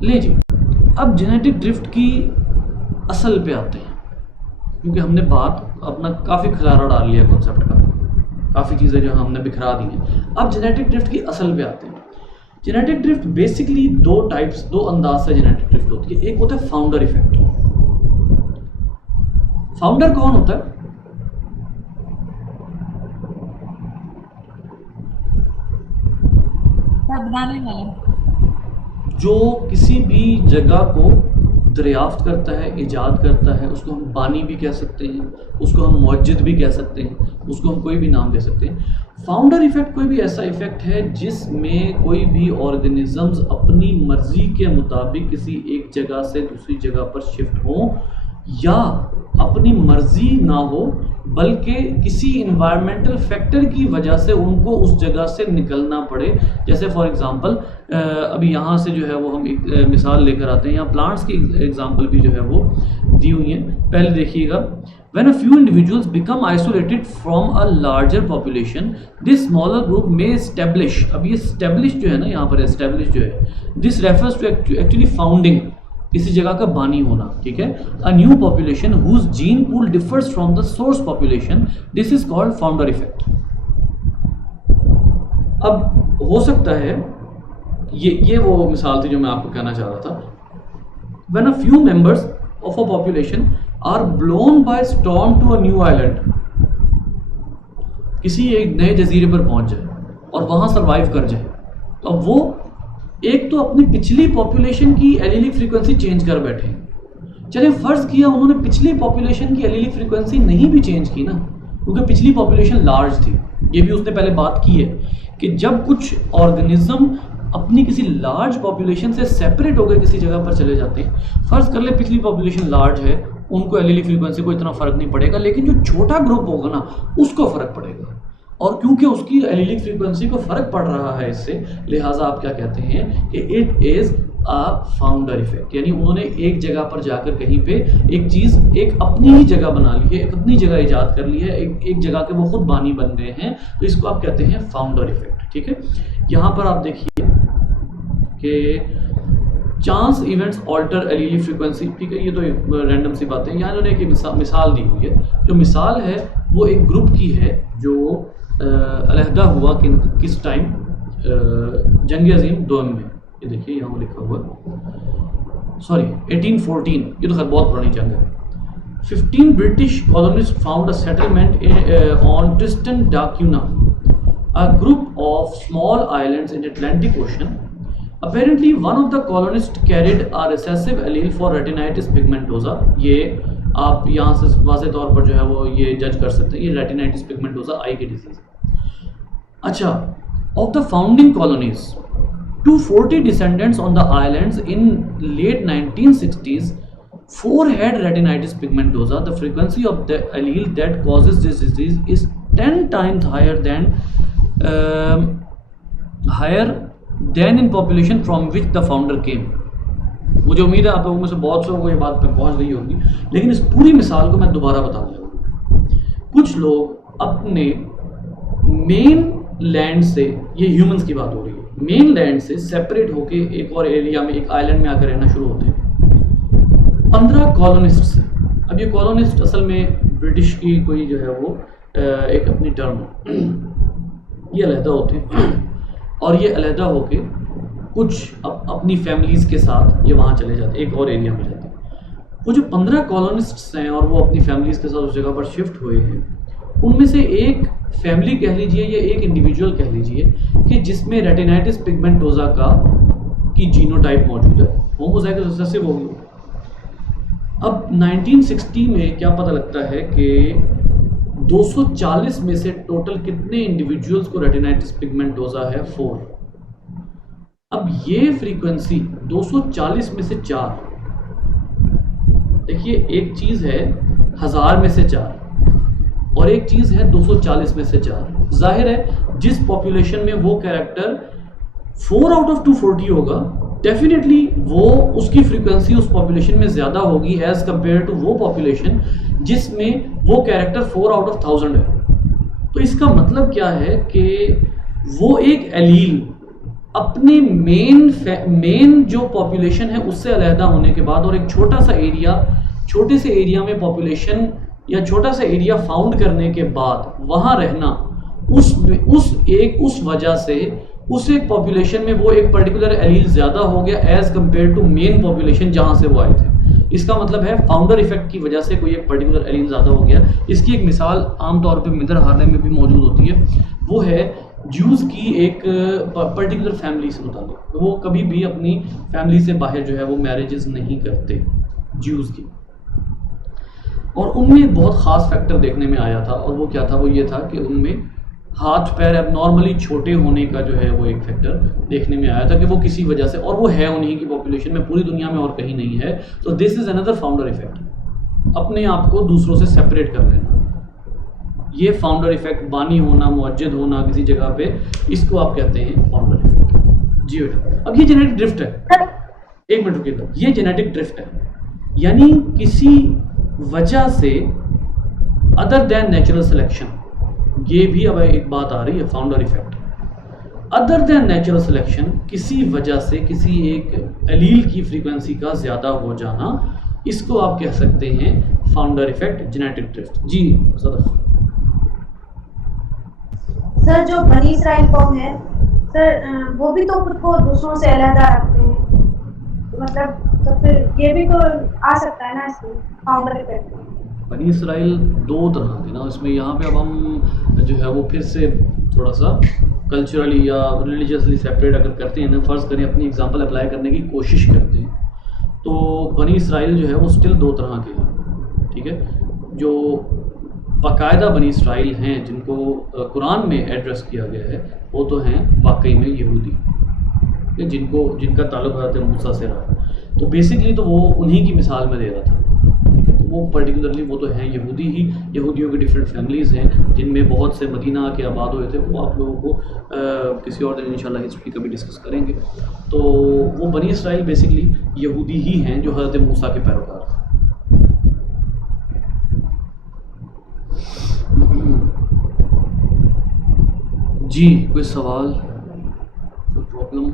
ले जी, अब जेनेटिक ड्रिफ्ट की असल पे आते हैं, क्योंकि हमने बात अपना काफ़ी खलारा डाल लिया कॉन्सेप्ट का, काफ़ी चीज़ें जो हमने बिखरा दी हैं। अब जेनेटिक ड्रिफ्ट की असल पे आते हैं। जेनेटिक ड्रिफ्ट बेसिकली दो अंदाज से जेनेटिक ड्रिफ्ट होती है। एक होता है फाउंडर इफेक्ट। फाउंडर कौन होता है? बनाने वाला जो किसी भी जगह को दरियाफ्त करता है, इजाद करता है, उसको हम बानी भी कह सकते हैं, उसको हम मुअज्जिद भी कह सकते हैं, उसको हम कोई भी नाम दे सकते हैं। फाउंडर इफेक्ट कोई भी ऐसा इफेक्ट है जिसमें कोई भी ऑर्गेनिजम्स अपनी मर्जी के मुताबिक किसी एक जगह से दूसरी जगह पर शिफ्ट हों, या अपनी मर्जी ना हो बल्कि किसी इन्वायरमेंटल फैक्टर की वजह से उनको उस जगह से निकलना पड़े। जैसे फॉर एग्जांपल अभी यहाँ से जो है वो हम एक मिसाल लेकर आते हैं, यहाँ प्लांट्स की एग्जांपल भी जो है वो दी हुई है। पहले देखिएगा, When a few individuals become isolated from a larger population, this smaller group may establish। अब ये establish जो है ना, यहाँ पर establish जो है, this refers to actually founding, किसी जगह का बानी होना। ठीक है, a new population whose gene pool differs from the source population, this is called founder effect। अब हो सकता है ये वो मिसाल थी जो मैं आपको कहना चाह रहा था। When a few members of a population are blown by storm to a new island, किसी एक नए जजीरे पर पहुंच जाए और वहां सरवाइव कर जाए, तो अब वो एक तो अपनी पिछली पॉपुलेशन की एलीलिक फ्रीक्वेंसी चेंज कर बैठे हैं। चलिए फर्ज किया उन्होंने पिछली पॉपुलेशन की एलीलिक फ्रीक्वेंसी नहीं भी चेंज की ना, क्योंकि पिछली पॉपुलेशन लार्ज थी। ये भी उसने पहले बात की है कि जब कुछ ऑर्गेनिज्म अपनी किसी लार्ज पॉपुलेशन से सेपरेट होकर किसी जगह पर चले जाते हैं, फर्ज कर ले पिछली पॉपुलेशन लार्ज है, उनको एलीलिक फ्रीक्वेंसी को इतना फर्क नहीं पड़ेगा, लेकिन जो छोटा ग्रुप होगा ना उसको फर्क पड़ेगा। और क्योंकि उसकी एलीलिक फ्रीक्वेंसी को फर्क पड़ रहा है इससे, लिहाजा आप क्या कहते हैं कि it is a founder effect. यानी उन्होंने एक जगह पर जाकर कहीं पे एक चीज़ एक अपनी ही जगह बना ली है, एक अपनी जगह इजाद कर ली है, एक जगह के वो खुद बानी बन गए हैं, तो इसको आप कहते हैं फाउंडर इफेक्ट। ठीक है, यहाँ पर आप देखिए कि chance events alter allelic frequency. ठीक है, ये तो रैंडम सी बातें। यहाँ इन्होंने एक मिसाल दी हुई है। जो मिसाल है वो एक ग्रुप की है जो अलहदा हुआ किस टाइम, जंग अजीम दोम में। ये देखिए यहाँ लिखा हुआ, सॉरी 1814, ये तो खैर बहुत पुरानी जंग है। 15 British colonist found a settlement on Tristan da Cunha, a group of small islands in Atlantic Ocean. Apparently, one of the colonists carried a recessive allele for retinitis pigmentosa। ये आप यहाँ से वाज़े तौर पर जो है वो ये जज कर सकते हैं, ये रेटिनाइटिस पिगमेंटोसा आई की डिजीज। अच्छा, of the founding colonies, 240 descendants on the islands in late 1960s, 4 had retinitis pigmentosa। The frequency of the allele that causes this disease is 10 times higher than in population from which the founder came। मुझे उम्मीद है आप लोगों में से बहुत से को ये बात पे पहुंच गई होगी, लेकिन इस पूरी मिसाल को मैं दोबारा बता दूंगा। कुछ लोग अपने मेन लैंड से, ये ह्यूमंस की बात हो रही है, मेन लैंड से सेपरेट होके एक और एरिया में, एक आइलैंड में आकर रहना शुरू होते हैं। 15 कॉलोनिस्ट हैं। अब ये कॉलोनिस्ट असल में ब्रिटिश की कोई जो है वो एक अपनी टर्म है, ये अलहदा होते हैं और ये अलहदा होके कुछ अपनी फैमिलीज़ के साथ ये वहाँ चले जाते हैं, एक और एरिया में जाते हैं। वो जो 15 कॉलोनिस्ट्स हैं और वो अपनी फैमिलीज़ के साथ उस जगह पर शिफ्ट हुए हैं, उनमें से एक फैमिली कह लीजिए या एक इंडिविजुअल कह लीजिए कि जिसमें रेटिनाइटिस पिगमेंटोसा की जीनोटाइप मौजूद है, होमोज़ाइगस रिसेसिव होगी। अब 1960 में क्या पता लगता है कि 240 में से टोटल कितने इंडिविजुअल्स को रेटिनाइटिस पिगमेंटोसा है? 4। अब ये फ्रीक्वेंसी 240 में से 4, देखिए एक चीज़ है 1000 में से 4 और एक चीज़ है 240 में से 4। जाहिर है जिस पॉपुलेशन में वो कैरेक्टर 4 आउट ऑफ 240 होगा, डेफिनेटली वो उसकी फ्रीक्वेंसी उस पॉपुलेशन में ज़्यादा होगी एज़ कम्पेयर टू वो पॉपुलेशन जिसमें वो कैरेक्टर 4 आउट ऑफ 1000 है। तो इसका मतलब क्या है कि वो एक एलील अपने मेन जो पॉपुलेशन है उससे अलहदा होने के बाद और एक छोटे से एरिया में पॉपुलेशन या छोटा सा एरिया फाउंड करने के बाद वहाँ रहना, उस वजह से उस एक पॉपुलेशन में वो एक पर्टिकुलर एलील ज़्यादा हो गया as compare to main population जहाँ से वो आए थे। इसका मतलब है फाउंडर इफेक्ट की वजह से कोई एक पर्टिकुलर एलील ज़्यादा हो गया। इसकी एक मिसाल आमतौर पे मिदर हार्ले में भी मौजूद होती है, वो है ज्यूज़ की एक पर्टिकुलर फैमिली से मुताल्लिक। वो कभी भी अपनी फैमिली से बाहर जो है वो मैरिजेस नहीं करते ज्यूज़ की, और उनमें बहुत ख़ास फैक्टर देखने में आया था और वो क्या था, वो ये था कि उनमें हाथ पैर एबनॉर्मली छोटे होने का जो है वो एक फैक्टर देखने में आया था कि वो किसी वजह से, और वो है उन्हीं की पॉपुलेशन में, पूरी दुनिया में और कहीं नहीं है। तो this is another founder effect, अपने आप को दूसरों से सेपरेट कर लेना, ये फाउंडर इफेक्ट, बानी होना, मुअज्जिद होना किसी जगह पे, इसको आप कहते हैं फाउंडर इफेक्ट। जी बेटा, अब ये जेनेटिक ड्रिफ्ट है, एक मिनट रुकिएगा, ये जेनेटिक ड्रिफ्ट है, यानी किसी वजह से अदर देन नेचुरल सिलेक्शन, ये भी अब एक बात आ रही है founder effect, other than natural selection, किसी वजह से किसी एक एलील की फ्रीक्वेंसी का ज़्यादा हो जाना, इसको आप कह सकते हैं फाउंडर इफेक्ट, जेनेटिक ड्रिफ्ट। जी सदफ। सर जो बनी इसराइल कौम है सर, वो भी तो खुद को दूसरों से अलग रखते हैं, मतलब तो फिर ये भी तो आ सकता है ना इसमें फाउंडर इफेक्ट। बनी इसराइल दो तरह के ना, इसमें यहाँ पे अब हम जो है वो फिर से थोड़ा सा कल्चरली या रिलीजियसली सेपरेट अगर करते हैं ना, फ़र्ज़ करें अपनी एग्जांपल अप्लाई करने की कोशिश करते हैं, तो बनी इसराइल जो है वो स्टिल दो तरह के हैं, ठीक है। जो बाकायदा बनी इसराइल हैं जिनको कुरान में एड्रेस किया गया है, वो तो हैं वाकई में यहूदी, जिनका ताल्लुक़ हज़रत मूसा से रहा। तो बेसिकली तो वो उन्हीं की मिसाल में दे रहा था, ठीक है। तो वो पर्टिकुलरली वो तो हैं यहूदी ही, यहूदियों की डिफरेंट फैमिलीज़ हैं जिनमें बहुत से मदीना के आबाद हुए थे, वो आप लोगों को किसी और दिन इंशाल्लाह हिस्ट्री कभी डिस्कस करेंगे। तो वो बनी इसराइल बेसिकली यहूदी ही हैं जो हज़रत मूसा के पैरोकार थे। जी कोई सवाल, कोई प्रॉब्लम?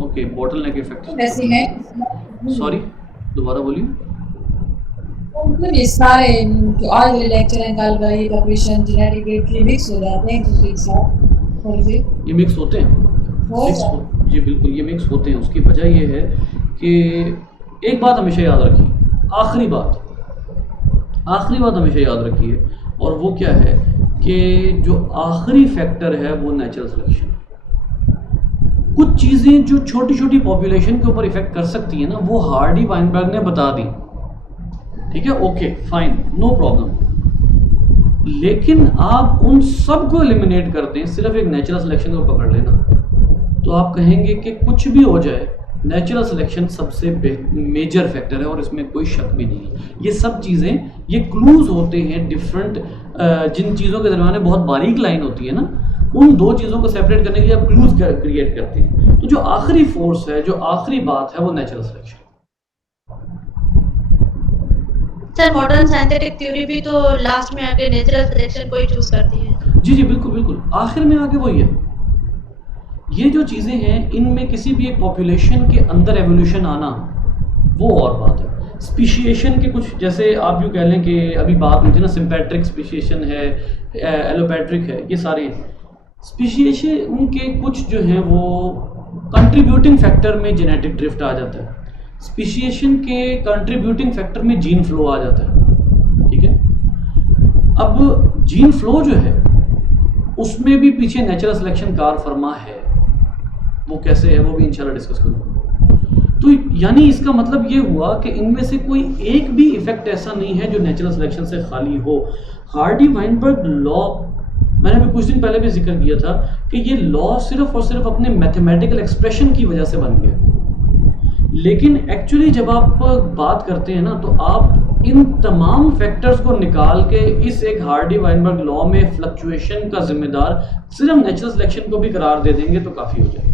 ओके, बॉटल नेक इफेक्ट वैसे है, सॉरी दोबारा बोलिए। मतलब ये सारे जो आज वाले लेक्चर हैं, कल का ये पॉपुलेशन जेनेटिक मिक्स हो जाते हैं दूसरे के साथ, और फिर ये मिक्स होते हैं, जी बिल्कुल ये मिक्स होते हैं। उसकी वजह ये है कि एक बात हमेशा याद रखिए, आखिरी बात हमेशा याद रखिए, और वो क्या है कि जो आखिरी फैक्टर है वो नेचुरल सिलेक्शन। कुछ चीज़ें जो छोटी छोटी पॉपुलेशन के ऊपर इफेक्ट कर सकती हैं ना, वो हार्डी वाइनबर्ग ने बता दी, ठीक है, ओके फाइन, नो प्रॉब्लम। लेकिन आप उन सब को एलिमिनेट कर दें, सिर्फ एक नेचुरल सिलेक्शन को पकड़ लेना, तो आप कहेंगे कि कुछ भी हो जाए नेचुरल सिलेक्शन सबसे मेजर फैक्टर है, और इसमें कोई शक भी नहीं है। ये सब चीज़ें, ये क्लूज होते हैं डिफरेंट, जिन चीज़ों के दरमियान बहुत बारीक लाइन होती है ना, उन दो चीज़ों को सेपरेट करने के लिए आप क्लूज क्रिएट करते हैं। तो जो आखिरी फोर्स है, जो आखिरी बात है, वो natural selection. Sir modern scientific theory भी तो लास्ट में आके नेचुरल सिलेक्शन को ही चूज करती है। जी जी बिल्कुल बिल्कुल, आखिर में आगे वही है। ये जो चीज़ें हैं इनमें किसी भी एक पॉपुलेशन के अंदर एवोल्यूशन आना वो और बात है। स्पीशिएशन के कुछ, जैसे आप यूँ कह लें कि अभी बात हुई थी ना, सिम्पैट्रिक स्पीशिएशन है, एलोपैट्रिक है, ये सारे स्पीशिएशन के कुछ जो हैं वो कंट्रीब्यूटिंग फैक्टर में जेनेटिक ड्रिफ्ट आ जाता है। स्पीशिएशन के कंट्रीब्यूटिंग फैक्टर में जीन फ्लो आ जाता है, ठीक है। अब जीन फ्लो जो है उसमें भी पीछे नेचुरल सिलेक्शन कार फरमा है, वो कैसे है वो भी इंशाल्लाह डिस्कस करूँगा। तो यानी इसका मतलब ये हुआ कि इनमें से कोई एक भी इफेक्ट ऐसा नहीं है जो नेचुरल सिलेक्शन से खाली हो। हार्डी-वाइनबर्ग लॉ मैंने अभी कुछ दिन पहले भी जिक्र किया था कि ये लॉ सिर्फ और सिर्फ अपने मैथमेटिकल एक्सप्रेशन की वजह से बन गया, लेकिन एक्चुअली जब आप बात करते हैं ना तो आप इन तमाम फैक्टर्स को निकाल के इस एक हार्डी-वाइनबर्ग लॉ में फ्लक्चुएशन का जिम्मेदार सिर्फ नेचुरल सिलेक्शन को भी करार दे देंगे तो काफ़ी हो जाएगा।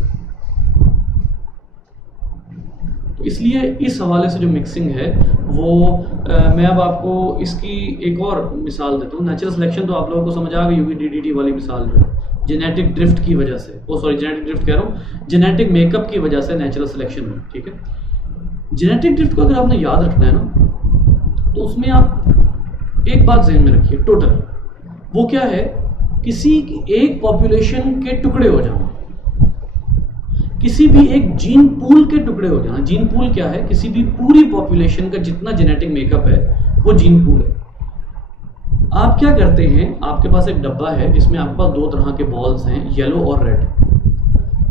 तो इसलिए इस हवाले से जो मिक्सिंग है वो मैं अब आपको इसकी एक और मिसाल देता हूँ। नेचुरल सिलेक्शन तो आप लोगों को समझ आ गई होगी, DDT वाली मिसाल जो है जेनेटिक ड्रिफ्ट की वजह से, जेनेटिक ड्रिफ्ट कह रहा हूँ, जेनेटिक मेकअप की वजह से नेचुरल सिलेक्शन में, ठीक है। जेनेटिक ड्रिफ्ट को अगर आपने याद रखना है ना तो उसमें आप एक बात ज़हन में रखिए, टोटल वो क्या है, किसी एक पॉपुलेशन के टुकड़े हो जाना, किसी भी एक जीन पूल के टुकड़े हो जाना। जीन पूल क्या है, किसी भी पूरी पॉपुलेशन का जितना जेनेटिक मेकअप है वो जीन पूल है। आप क्या करते हैं, आपके पास एक डब्बा है जिसमें आपके पास दो तरह के बॉल्स हैं, येलो और रेड।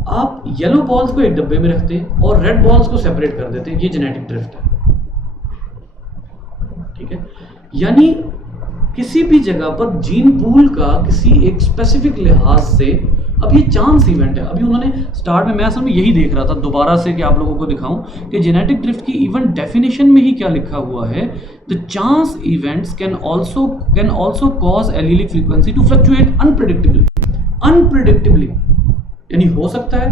आप येलो बॉल्स को एक डब्बे में रखते हैं और रेड बॉल्स को सेपरेट कर देते हैं, ये जेनेटिक ड्रिफ्ट है, ठीक है। यानी किसी भी जगह पर जीन पूल का किसी एक स्पेसिफिक लिहाज से, अब ये चांस इवेंट है। अभी उन्होंने स्टार्ट में, मैं असल में यही देख रहा था दोबारा से कि आप लोगों को दिखाऊं कि जेनेटिक ड्रिफ्ट की इवन डेफिनेशन में ही क्या लिखा हुआ है, the chance events can also cause allelic frequency to fluctuate unpredictably. यानी हो सकता है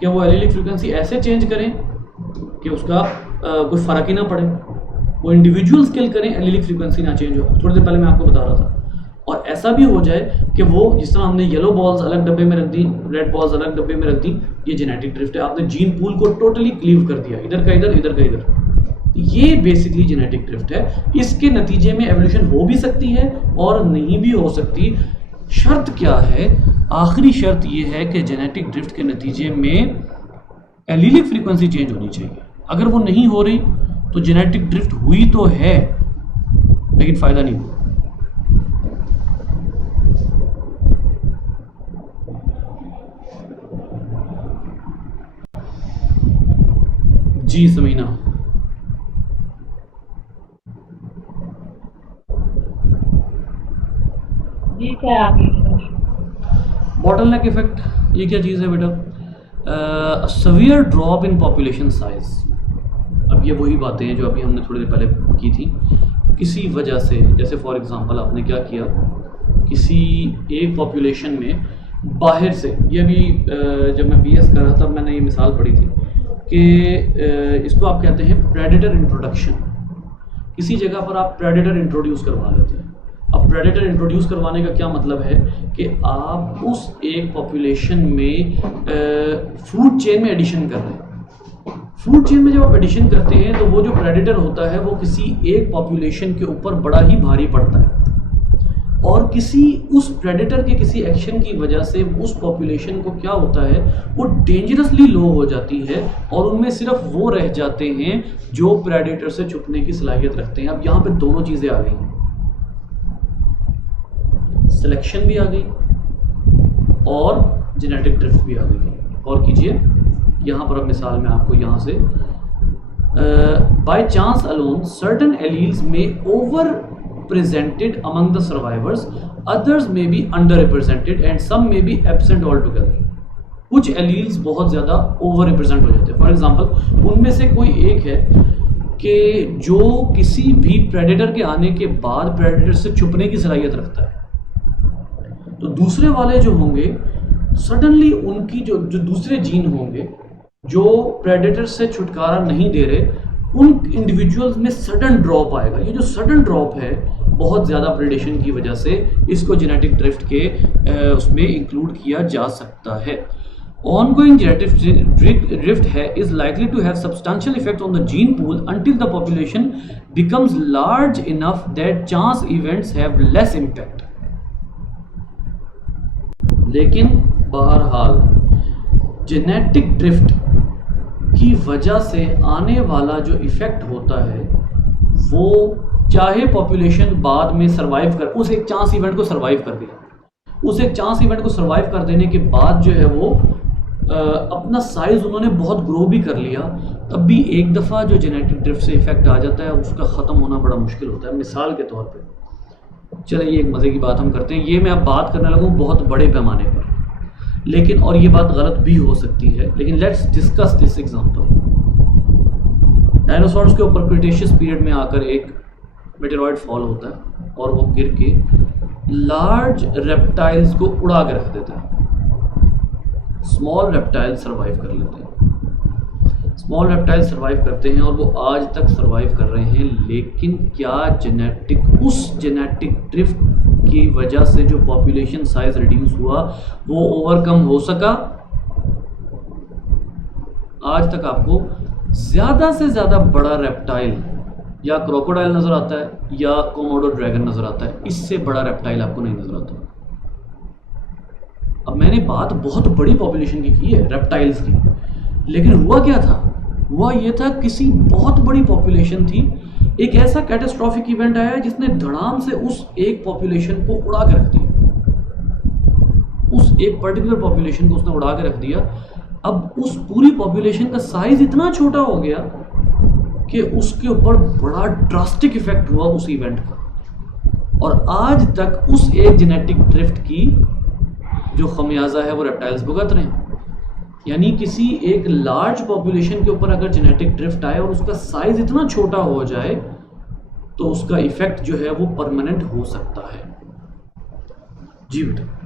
कि वो एलीलिक फ्रीक्वेंसी ऐसे चेंज करें कि उसका कोई फ़र्क ही ना पड़े, वो इंडिविजुअल स्केल करें, एलीलिक फ्रीक्वेंसी ना चेंज हो। थोड़ी देर पहले मैं आपको बता रहा था। और ऐसा भी हो जाए कि वो, जिस तरह हमने येलो बॉल्स अलग डब्बे में रख दी, रेड बॉल्स अलग डब्बे में रख दी, ये जेनेटिक ड्रिफ्ट है। आपने जीन पूल को टोटली क्लीव कर दिया, इधर का इधर, इधर का इधर। ये बेसिकली जेनेटिक ड्रिफ्ट है। इसके नतीजे में एवोल्यूशन हो भी सकती है और नहीं भी हो सकती। शर्त क्या है, आखिरी शर्त ये है कि जेनेटिक ड्रिफ्ट के नतीजे में एलीलिक फ्रीक्वेंसी चेंज होनी चाहिए। अगर वो नहीं हो रही तो जेनेटिक ड्रिफ्ट हुई तो है लेकिन फ़ायदा नहीं हुआ। जी समीना, ये क्या आ गई? बॉटलनेक इफेक्ट, ये क्या चीज़ है बेटा? Severe drop in population size. अब ये वही बातें हैं जो अभी हमने थोड़ी देर पहले की थी। किसी वजह से, जैसे फॉर एग्जांपल आपने क्या किया, किसी एक पॉपुलेशन में बाहर से, ये अभी जब मैं BS कर रहा था मैंने ये मिसाल पढ़ी थी कि इसको आप कहते हैं प्रेडेटर इंट्रोडक्शन। किसी जगह पर आप प्रेडेटर इंट्रोड्यूस करवा लेते हैं। अब प्रेडेटर इंट्रोड्यूस करवाने का क्या मतलब है कि आप उस एक पॉपुलेशन में फूड चेन में एडिशन कर रहे हैं। फूड चेन में जब आप एडिशन करते हैं तो वो जो प्रेडेटर होता है वो किसी एक पॉपुलेशन के ऊपर बड़ा ही भारी पड़ता है, और किसी उस प्रेडेटर के किसी एक्शन की वजह से उस पॉपुलेशन को क्या होता है, वो डेंजरसली लो हो जाती है और उनमें सिर्फ वो रह जाते हैं जो प्रेडेटर से छुपने की सलाहियत रखते हैं। अब यहाँ पे दोनों चीज़ें आ गई, सिलेक्शन भी आ गई और जेनेटिक ड्रिफ्ट भी आ गई। और कीजिए यहाँ पर, अब मिसाल में आपको यहाँ से, by chance alone certain alleles में over presented among the survivors, others may be underrepresented and some may be absent altogether। कुछ एलील्स बहुत ज़्यादा ओवर रिप्रेजेंट हो जाते हैं। फॉर एग्जांपल उनमें से कोई एक है कि जो किसी भी प्रेडेटर के आने के बाद प्रेडेटर से छुपने की सलाहियत रखता है, तो दूसरे वाले जो होंगे सडनली उनकी जो दूसरे जीन होंगे जो प्रेडेटर से छुटकारा नहीं दे रहे, उन इंडिविजुअल्स में सडन ड्रॉप आएगा। ये जो सडन ड्रॉप है बहुत ज़्यादा प्रेडिशन की वजह से इसको जेनेटिक ड्रिफ्ट के उसमें इंक्लूड किया जा सकता है। Ongoing genetic drift is likely to have substantial effect on the gene pool until the population becomes large enough that chance events have less impact. लेकिन बहरहाल जेनेटिक ड्रिफ्ट की वजह से आने वाला जो इफेक्ट होता है वो चाहे पॉपुलेशन बाद में सरवाइव कर, उस एक चांस इवेंट को सरवाइव कर दिया, उस एक चांस इवेंट को सरवाइव कर देने के बाद जो है वो अपना साइज उन्होंने बहुत ग्रो भी कर लिया, तब भी एक दफ़ा जो जेनेटिक ड्रिफ्ट से इफेक्ट आ जाता है उसका ख़त्म होना बड़ा मुश्किल होता है। मिसाल के तौर पे चलिए ये एक मज़े की बात हम करते हैं, ये मैं अब बात करने लगूँ बहुत बड़े पैमाने पर, लेकिन और ये बात गलत भी हो सकती है, लेकिन let's discuss this example. Dinosaurs के ऊपर क्रिटेशियस पीरियड में आकर एक मेटेरॉइड फॉल होता है और वो गिर के लार्ज रेप्टाइल्स को उड़ा के रख देता है। स्मॉल रेप्टाइल सर्वाइव कर लेते हैं, स्मॉल रेप्टाइल सर्वाइव करते हैं और वो आज तक सर्वाइव कर रहे हैं। लेकिन क्या उस जेनेटिक ड्रिफ्ट की वजह से जो पॉपुलेशन साइज रिड्यूस हुआ वो ओवरकम हो सका? आज तक आपको ज़्यादा से ज़्यादा बड़ा रेप्टाइल या क्रोकोडाइल नज़र आता है या कोमोडो ड्रैगन नज़र आता है, इससे बड़ा रेप्टाइल आपको नहीं नज़र आता। अब मैंने बात बहुत बड़ी पॉपुलेशन की है रेप्टाइल्स की, लेकिन हुआ क्या था? हुआ ये था किसी बहुत बड़ी पॉपुलेशन थी, एक ऐसा कैटास्ट्रॉफिक इवेंट आया जिसने धड़ाम से उस एक पॉपुलेशन को उड़ा के रख दिया, उस एक पर्टिकुलर पॉपुलेशन को उसने उड़ा के रख दिया। अब उस पूरी पॉपुलेशन का साइज इतना छोटा हो गया कि उसके ऊपर बड़ा ड्रास्टिक इफेक्ट हुआ उस इवेंट का, और आज तक उस एक जेनेटिक ड्रिफ्ट की जो खमियाजा है वो रेप्टाइल्स भुगत रहे हैं। यानी किसी एक लार्ज पॉपुलेशन के ऊपर अगर जेनेटिक ड्रिफ्ट आए और उसका साइज इतना छोटा हो जाए तो उसका इफेक्ट जो है वो परमानेंट हो सकता है। जी बेटा।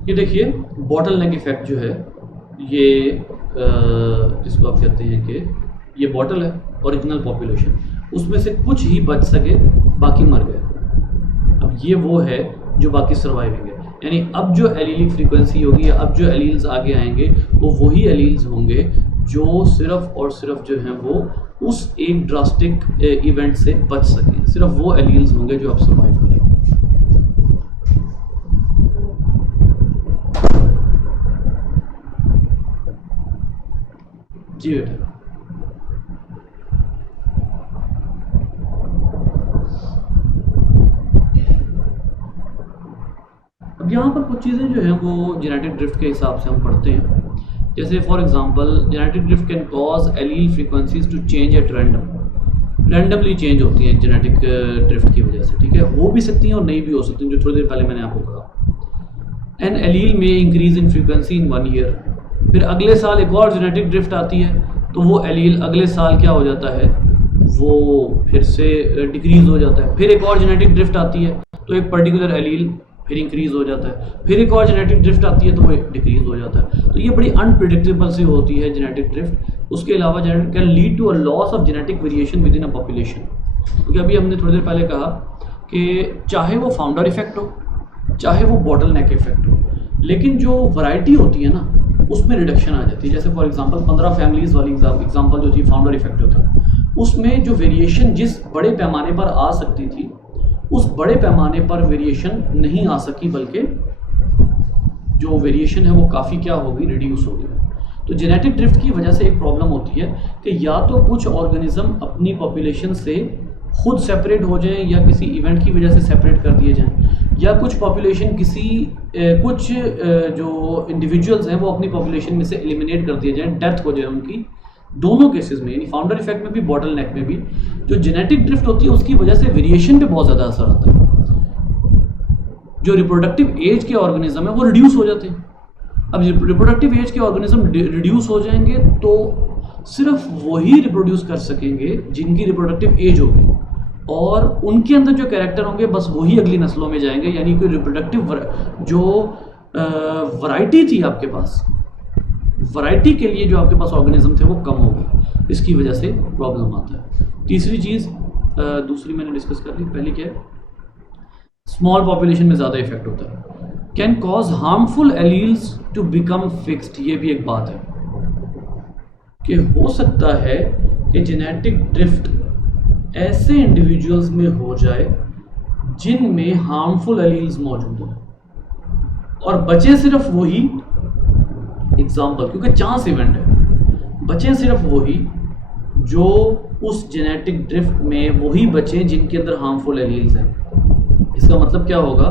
ये देखिए बॉटल नेक इफेक्ट जो है ये जिसको आप कहते हैं कि ये बॉटल है ओरिजिनल पॉपुलेशन, उसमें से कुछ ही बच सके, बाकी मर गए। अब ये वो है जो बाकी सर्वाइविंग है, यानी अब जो एलीलिक फ्रीक्वेंसी होगी या अब जो एलील्स आगे आएंगे वो वही एलील्स होंगे जो सिर्फ और सिर्फ जो हैं वो उस एक ड्रास्टिक इवेंट से बच सकें। सिर्फ वो एलील्स होंगे जो अब सर्वाइव करेंगे। जी बेटा। अब यहाँ पर कुछ चीज़ें जो हैं वो जेनेटिक ड्रिफ्ट के हिसाब से हम पढ़ते हैं। जैसे for example genetic drift can cause allele frequencies to change at randomly change होती हैं जेनेटिक ड्रिफ्ट की वजह से, ठीक है। हो भी सकती हैं और नहीं भी हो सकती हैं, जो थोड़ी देर पहले मैंने आपको कहा। एन एलील में increase in frequency in 1 year, फिर अगले साल एक और जेनेटिक ड्रिफ्ट आती है तो वो एलील अगले साल क्या हो जाता है, वो फिर से डिक्रीज हो जाता है। फिर एक और जेनेटिक ड्रिफ्ट आती है तो एक पर्टिकुलर एलील फिर इंक्रीज हो जाता है, फिर एक और जेनेटिक ड्रिफ्ट आती है तो वो डिक्रीज हो जाता है। तो ये बड़ी अनप्रिडिक्टेबल सी होती है जेनेटिक ड्रिफ्ट। उसके अलावा genetic can lead to a loss of genetic variation within a population, क्योंकि अभी हमने थोड़ी देर पहले कहा कि चाहे वो फाउंडर इफेक्ट हो चाहे वो बॉटल नेक इफेक्ट हो, लेकिन जो वैरायटी होती है ना उसमें रिडक्शन आ जाती है। जैसे फॉर एग्जांपल 15 फैमिलीज़ वाली एग्जांपल जो थी फाउंडर इफेक्ट जो था, उसमें जो वेरिएशन जिस बड़े पैमाने पर आ सकती थी उस बड़े पैमाने पर वेरिएशन नहीं आ सकी, बल्कि जो वेरिएशन है वो काफ़ी क्या होगी, रिड्यूस हो गई। तो जेनेटिक ड्रिफ्ट की वजह से एक प्रॉब्लम होती है कि या तो कुछ ऑर्गेनिज्म अपनी पॉपुलेशन से खुद सेपरेट हो जाएं या किसी इवेंट की वजह से सेपरेट कर दिए जाएं, या कुछ पॉपुलेशन कुछ जो इंडिविजुअल्स हैं वो अपनी पॉपुलेशन में से एलिमिनेट कर दिए जाएं, डेथ हो जाए उनकी। दोनों केसेस में, यानी फाउंडर इफेक्ट में भी बॉटल नेक में भी, जो जेनेटिक ड्रिफ्ट होती है उसकी वजह से वेरिएशन पे बहुत ज़्यादा असर आता है। जो रिप्रोडक्टिव एज के ऑर्गेनिज्म है वो रिड्यूस हो जाते हैं, अब रिप्रोडक्टिव एज के ऑर्गेनिज्म रिड्यूस हो जाएंगे तो सिर्फ वही रिप्रोड्यूस कर सकेंगे जिनकी रिप्रोडक्टिव एज होगी, और उनके अंदर जो कैरेक्टर होंगे बस वही अगली नस्लों में जाएंगे। यानी कि रिप्रोडक्टिव जो वैरायटी थी आपके पास, वैरायटी के लिए जो आपके पास ऑर्गेनिज्म थे वो कम हो गए, इसकी वजह से प्रॉब्लम आता है। तीसरी चीज़, दूसरी मैंने डिस्कस कर ली, पहली क्या है, स्मॉल पॉपुलेशन में ज़्यादा इफेक्ट होता है। Can cause harmful alleles to become fixed, ये भी एक बात है कि हो सकता है कि जेनेटिक ड्रिफ्ट ऐसे इंडिविजुअल्स में हो जाए जिनमें हार्मफुल एलील्स मौजूद हो और बचे सिर्फ वही, एग्जाम्पल क्योंकि चांस इवेंट है, बचे सिर्फ वही जो उस जेनेटिक ड्रिफ्ट में वही बचे जिनके अंदर हार्मफुल एलील्स हैं। इसका मतलब क्या होगा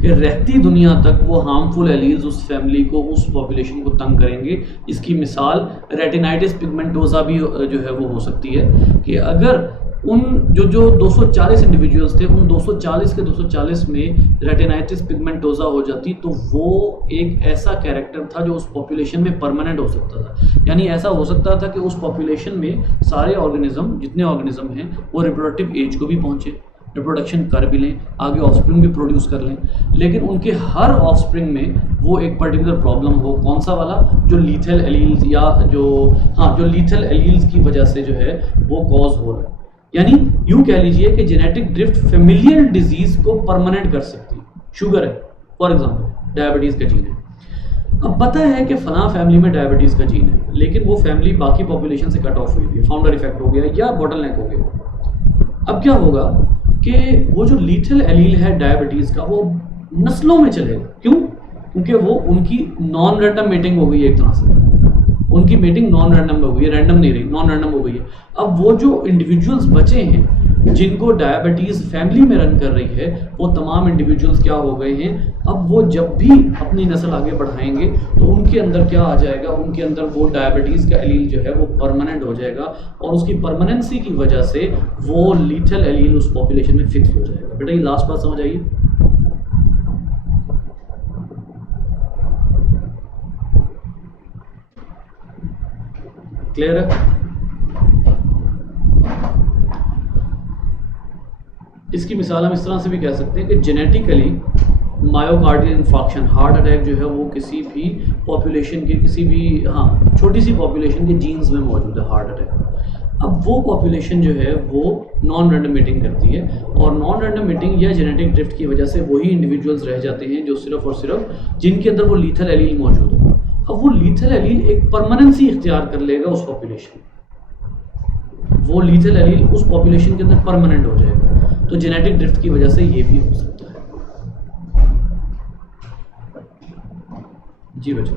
कि रहती दुनिया तक वो हार्मफुल एलील्स उस फैमिली को, उस पॉपुलेशन को तंग करेंगे। इसकी मिसाल रेटिनाइटिस पिगमेंटोसा भी जो है वो हो सकती है कि अगर उन जो 240 इंडिविजुअल्स थे, उन 240 के 240 में रेटिनाइटिस पिगमेंटोसा हो जाती तो वो एक ऐसा कैरेक्टर था जो उस पॉपुलेशन में परमानेंट हो सकता था। यानी ऐसा हो सकता था कि उस पॉपुलेशन में सारे ऑर्गेनिज्म, जितने ऑर्गेनिज्म हैं, वो रिप्रोडक्टिव एज को भी पहुँचे, रिप्रोडक्शन कर भी लें, आगे ऑफस्प्रिंग भी प्रोड्यूस कर लें, लेकिन उनके हर ऑफस्प्रिंग में वो एक पर्टिकुलर प्रॉब्लम हो, कौन सा वाला, जो लीथल एलील्स या जो लीथल एलील्स की वजह से जो है वो कॉज हो रहा है। यानी यूं कह लीजिए कि जेनेटिक ड्रिफ्ट फेमिलियल डिजीज को परमानेंट कर सकती है। शुगर है फॉर एग्जांपल, डायबिटीज़ का जीन है, अब पता है कि फलां फैमिली में डायबिटीज़ का जीन है, लेकिन वो फैमिली बाकी पॉपुलेशन से कट ऑफ हुई है, फाउंडर इफेक्ट हो गया या बॉटलनेक हो गया। अब क्या होगा कि वो जो लीथल एलील है डायबिटीज़ का वो नस्लों में चलेगा। क्यों? क्योंकि वो उनकी नॉन रैंडम मेटिंग हो गई है, एक तरह से उनकी मीटिंग नॉन रैंडम हो गई है, रैंडम नहीं रही, नॉन रैंडम हो गई है। अब वो जो इंडिविजुअल्स बचे हैं जिनको डायबिटीज़ फैमिली में रन कर रही है, वो तमाम इंडिविजुअल्स क्या हो गए हैं, अब वो जब भी अपनी नस्ल आगे बढ़ाएंगे तो उनके अंदर क्या आ जाएगा, उनके अंदर वो डायबिटीज़ का एलील जो है वो परमानेंट हो जाएगा, और उसकी परमानेंसी की वजह से वो लीथल एलील उस पॉपुलेशन में फिक्स हो जाएगा। बेटा ये लास्ट बात समझ आइए। क्लियर है? इसकी मिसाल हम इस तरह से भी कह सकते हैं कि genetically myocardial infarction, heart attack जो है वो किसी भी पॉपुलेशन के, किसी भी छोटी सी पॉपुलेशन के जीन्स में मौजूद है हार्ट अटैक। अब वो पॉपुलेशन जो है वो नॉन रैंडम मीटिंग करती है, और नॉन रैंडम मीटिंग या जेनेटिक ड्रिफ्ट की वजह से वही इंडिविजुअल्स रह जाते हैं जो सिर्फ और सिर्फ जिनके अंदर वो लीथल एलील मौजूद है। अब वो लीथल एलील एक परमानेंसी इख्तियार कर लेगा उस पॉपुलेशन, वो लीथल एलील उस पॉपुलेशन के अंदर परमानेंट हो जाएगा। तो जेनेटिक ड्रिफ्ट की वजह से ये भी हो सकता है। जी बच्चों।